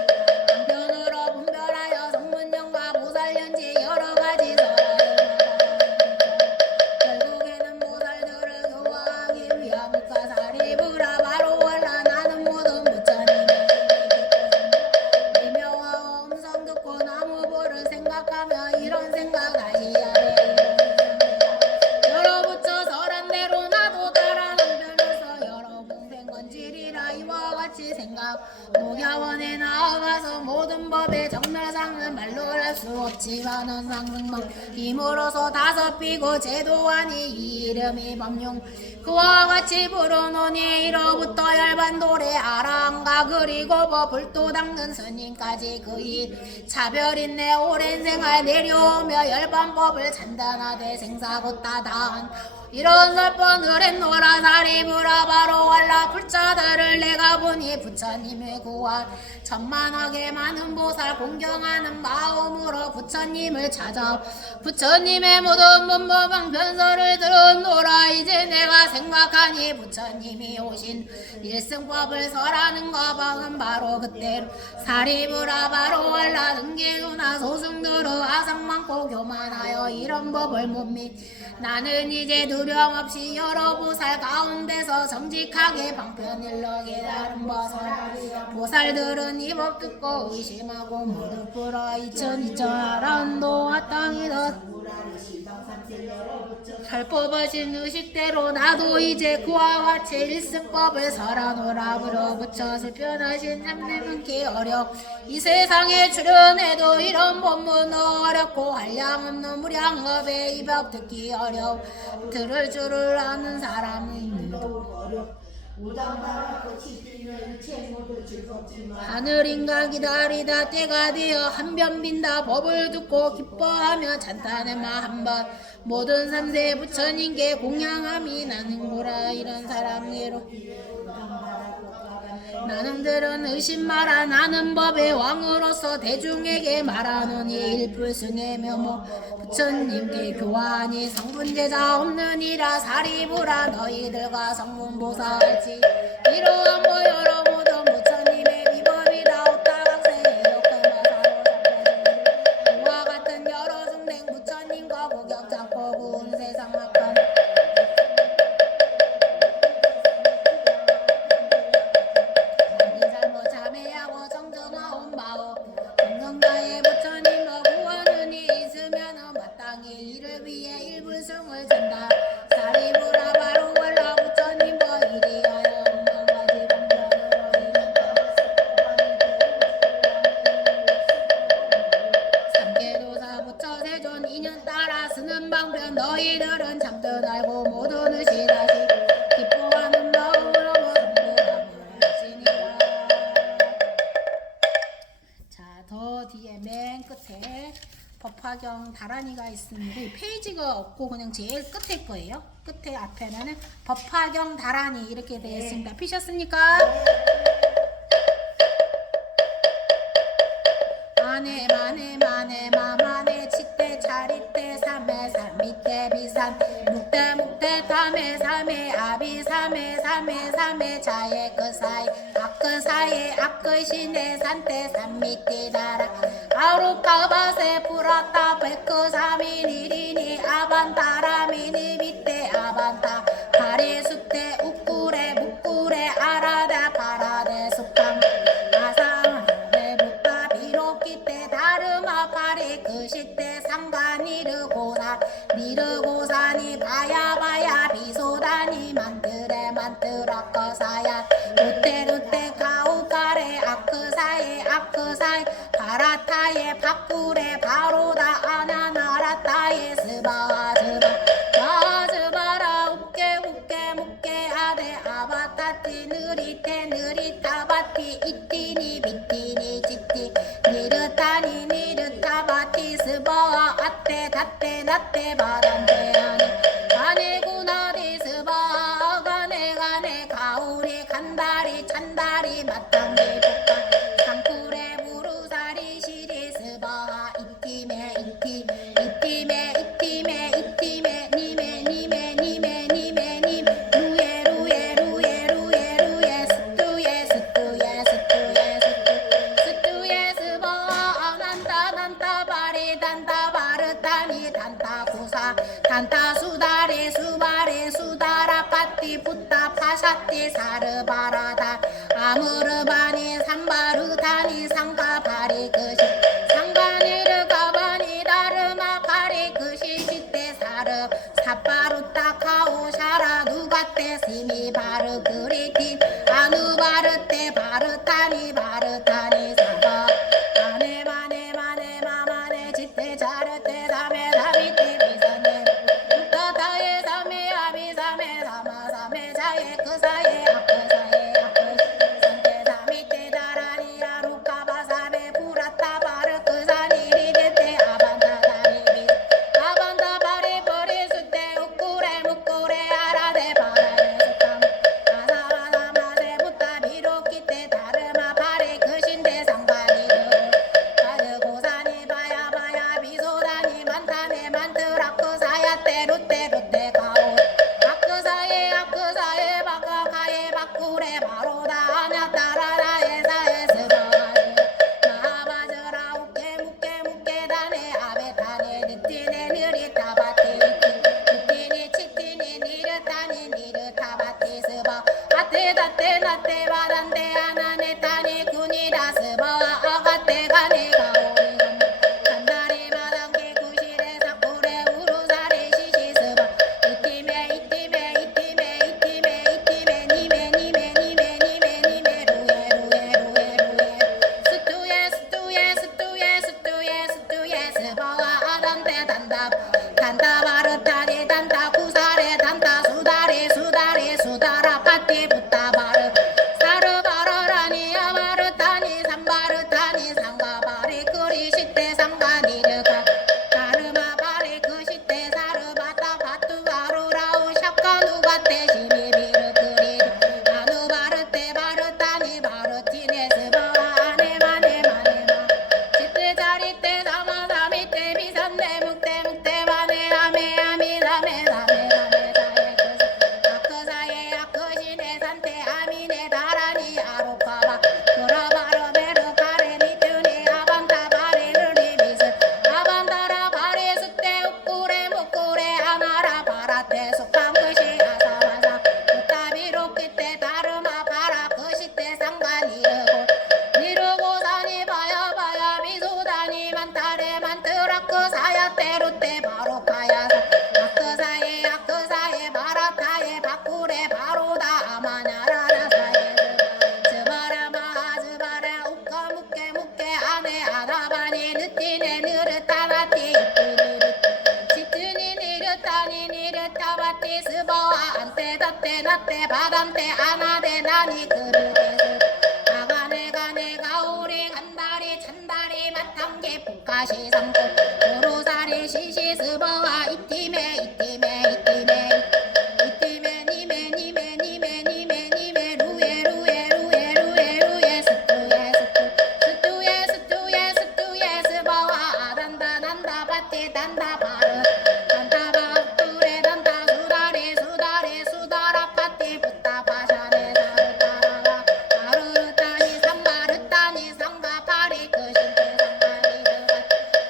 한편으로 분별하여 성문정 있지만은 상승망 힘으로서 다섯 피고 제도하니 이름이 법룡 그와 같이 부르노니 이로부터 열반도래 아랑가 그리고 법을도 닦는 스님까지 그이 차별인내 오랜 생활 내려오며 열반법을 잔단하되 생사고따단 이런 설번을 했노라 사리부라 바로 알라 불자들을 내가 보니 부처님의 구할 천만하게 많은 보살 공경하는 마음으로 부처님을 찾아 부처님의 모든 문법방 변설을 들었노라 이제 내가 생각하니 부처님이 오신 일승법을 설하는 거 방은 바로 그때로 사리부라 바로 알라 등기누나 소승들의 아상 많고 교만하여 이런 법을 못 믿 나는 이제 두려움없이 여러 보살 가운데서 정직하게 방편일러게 다른 보살들은 이 법 듣고 의심하고 모두 풀어 이천이천하란도 화땅이다 살법하신 의식대로 나도 이제 그와 같이 일승법을 설하노라 불어붙여 슬편하신 참내는 기어려 이 세상에 출연해도 이런 법문은 어렵고 한량없는 무량업에 이 법 듣기 어려워 들을 줄을 아는 사람은 하늘인가 기다리다 때가 되어 한변 빈다 법을 듣고 기뻐하며 찬탄해마 한번 모든 삼세 부처님께 공양함이 나는 고라 이런 사람이로 나는 들은 의심 마라 나는 법의 왕으로서 대중에게 말하노니 일불승의 묘모 부처님께 교화하니 성분제자 없느니라 사리부라 너희들과 성분보살지 이러한 보여로 모든 부처님의 비법이다 오따각세에 역금마사로 잡혀지니 이와 같은 여러 중생 부처님과 고격 잡고 구운 세상 막한 정성가의 부처님의 구원은이 있으면 마땅히 이를 위해 일불승을 준다 사리부라 바로 원라 부처님과 이리하여 만가지 공전으로 삼계도사 부처 세존 인연 따라 쓰는 방편 너희들은 참든 알고 모든 의시다시 기뻐하는 마음으로 더 뒤에 맨 끝에 법화경 다란이가 있습니다. 페이지가 없고 그냥 제일 끝에 거예요. 끝에 앞에는 법화경 다란이 이렇게 되어 있습니다. 피셨습니까? 마네 마네 마네 마마네 칠대 차리대 삼에 삼미대 비산 묵대 묵대 탐에 삼에 아비 삼에 삼에 삼에 자에 그 사이 그 사이에 그 신의 산대 삼미띠 나라 아루카바세 프라타 백그 사미니리니 아반타라미니 밑대 아반타 파리 숫대 우꾸레 묵꾸레 아라다 파라데 숙강 아상하네 묵다 비로끼때 다르마 파리 그 시대 상가 니르고사 니르고사니 바야바야 비소다니 만들에 만들어 거사야 루테 루테 가우가레 아크사에 아크사에 바라타에 바꾸레 바로다 아나나라타에 스바스바 마스바라 웃게 웃게 묵게 아데 아바타티 느리테 느리타바티 이띠니 비띠니 지띠 니르타니 니르타바티 스바와 아떼 다떼 나떼 바단데 아네 가네구나디 스바 가네 가네 가오리 간다리 찬다리 마땅리 복가 상쿠레 무루사리 시리 스바 이팀에 이팀 이팀에 이팀에 이팀에 님에 님에 님에 님에 님 루에 루에 루에 루에 루에 스투에 스투에 스투에 스투에 스바 난다 난다 바리 단다 바르다니 단다 구사 단타 수다레 수바레 수다라 빠띠 붓다 파샤띠 사르바라다 아무르바니 삼바르다니 상가바리 그시 상가니르 가바니 다르마 바리 그시 시때 사르 사바루따 카오샤라 누가떼 시미 바르 그리틴 아누바르떼 바르타니 바르타니 사바 마네 마네 마네 마마네 지떼 루테 루테 루테 가오 아크사에 아크사에 바카카에 바쿠레 바로다 아냐 따라라에 사에 스바가리 마바저라 우케 무케 무케 다네 아베 다네 느티네 느리타 바티 느티니 치티니 니르타니 니르타 바티 스바 아테 다테 나테 바단데 아나네 타니 군이다 스바 아가테 가네 가오리 간다리 마당게 구실에 사쿠레 우루사리 시시 스바 이티메 이티메 이티메 이티메 이티메 니메 니메 니메 니메 니메 루에 루에 루에 루에 스투에 스투에 스투에 스투에 스투에 스바와 아단테 단다 단다 바르타니 단다 구사레 단다 수다리 수다리 수다라 파티 붙다 바르 사르 바르라니야 바르타니 삼바르타니 상가바리 그리 시대 상가니르가 다르마 바리 그 시대 사르바타 바투 바루라우 샤카누가테 시미비르 그리 아누 바르테 바르타니 바르티네 스바와 아네마네 마네마 시대 자리때 사마사미때 비산네 묵때 묵때 마네 아메 아미 사메 사메 사메 사에 아크사에 아크시네 산테 아미네 다라니 아로카바 그라바르 베르 카레 미투니 아반타 바레르 리비스 아반다라 바레 수테 우쿠레 무쿠레 아나라 바라테 속함 그시 아사마사 우타비로 그때 다르마 바라 그시때 상관이르고 니르고 사니 바야 바야 미소다니 만타레 만트라크 사야테 루테 바로 카야사 아크사에 아크사에 바라타에 바쿠레 바로다 아마냐라라 사에 스바라 마즈바라 우카 무케 무케 아네 아다바니 느티네 느르타바티 시트니 니르타니 니르타바티 스바와 안테 다테 나테 바단테 아나데 나니 그르게스 아가네 가네 가오리 간다리 찬다리 마탕게 북가시 삼고 도로사리 시시 스바와 이티메 이티메 이티메 이티메 니메 니메 니메 니메 니메 루에 루에 루에 루에 루에 스투에 스투에 스투에 스투에 스바와 아단다 난다 바티 단다 바르 단다 바투레 단다 수다리 수다리 수다라 파티 붙다 바샤네 사르타라가 바르르타니 삼바르타니 상가 파리 그시테 상가리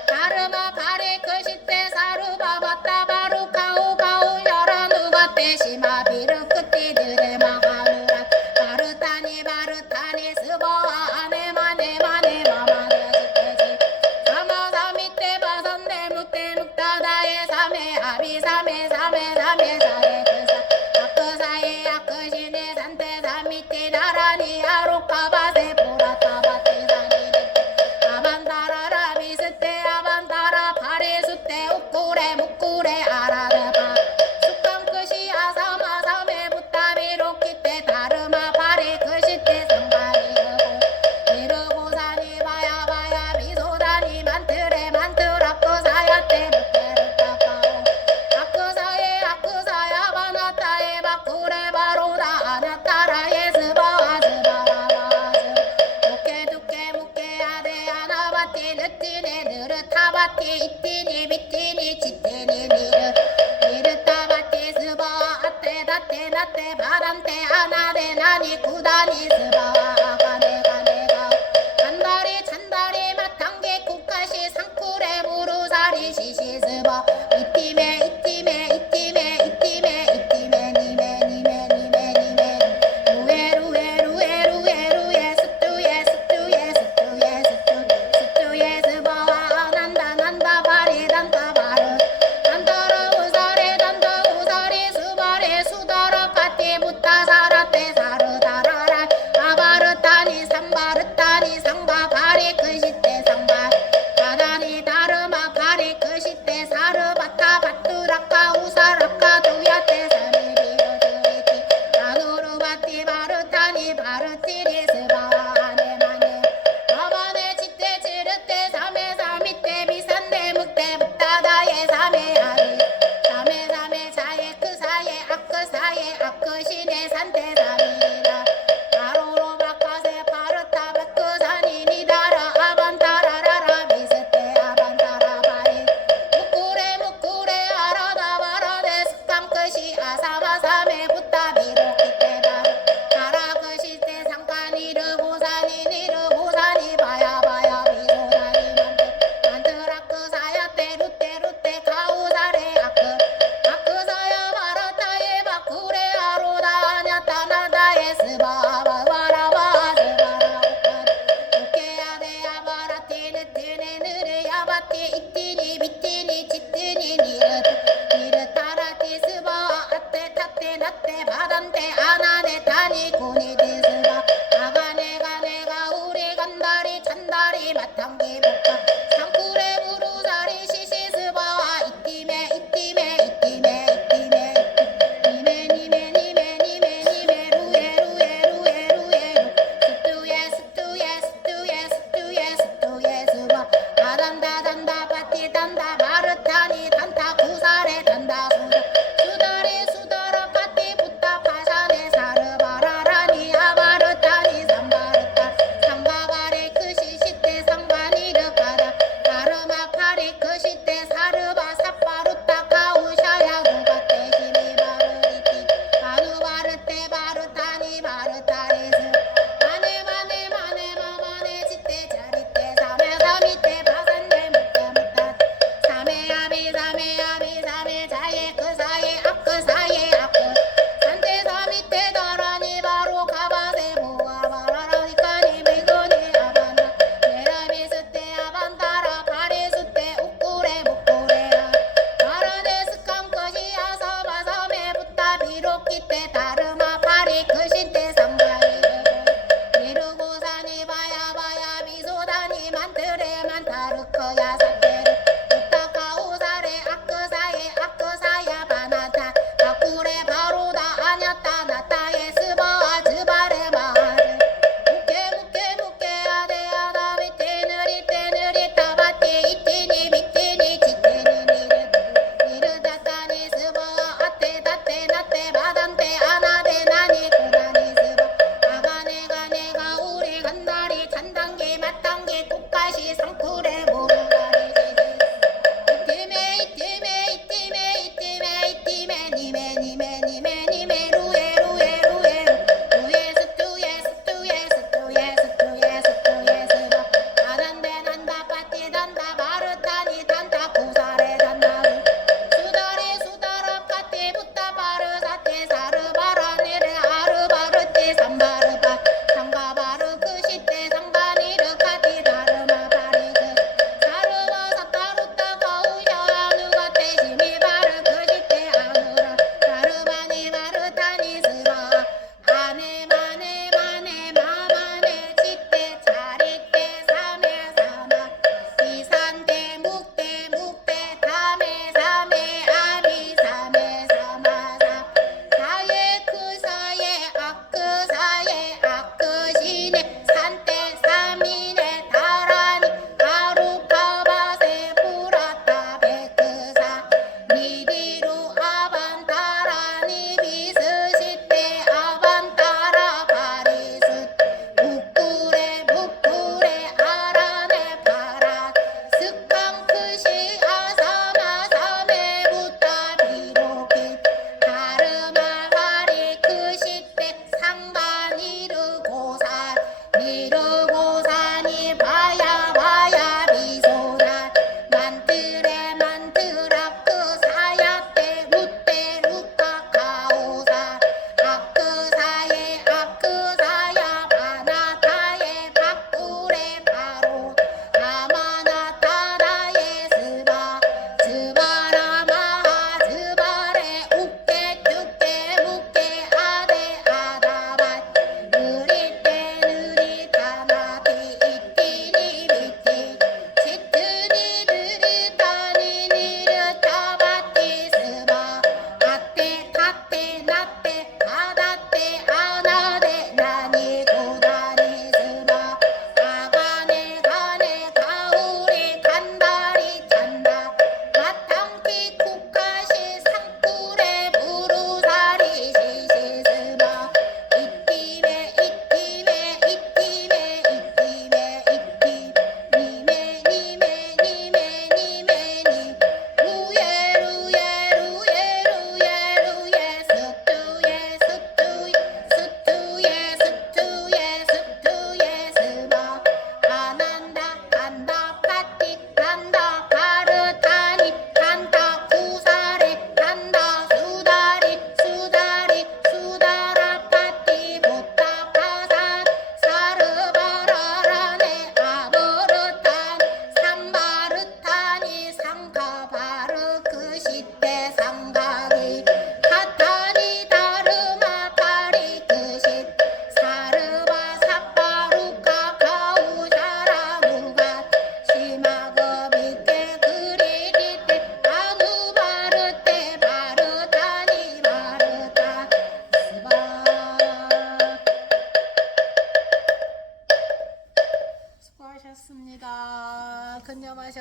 다르마 파리 그시테 사르바 바타 바루 카우 카우 야라누바테 시마 비르 크티드레 마가누라 바르타니 바르타니 스바와 아네마네 마네 마마네 스테지 사마사미테 바산네 묵테 묵다다에 사메 아비 사메 사메 사메 사에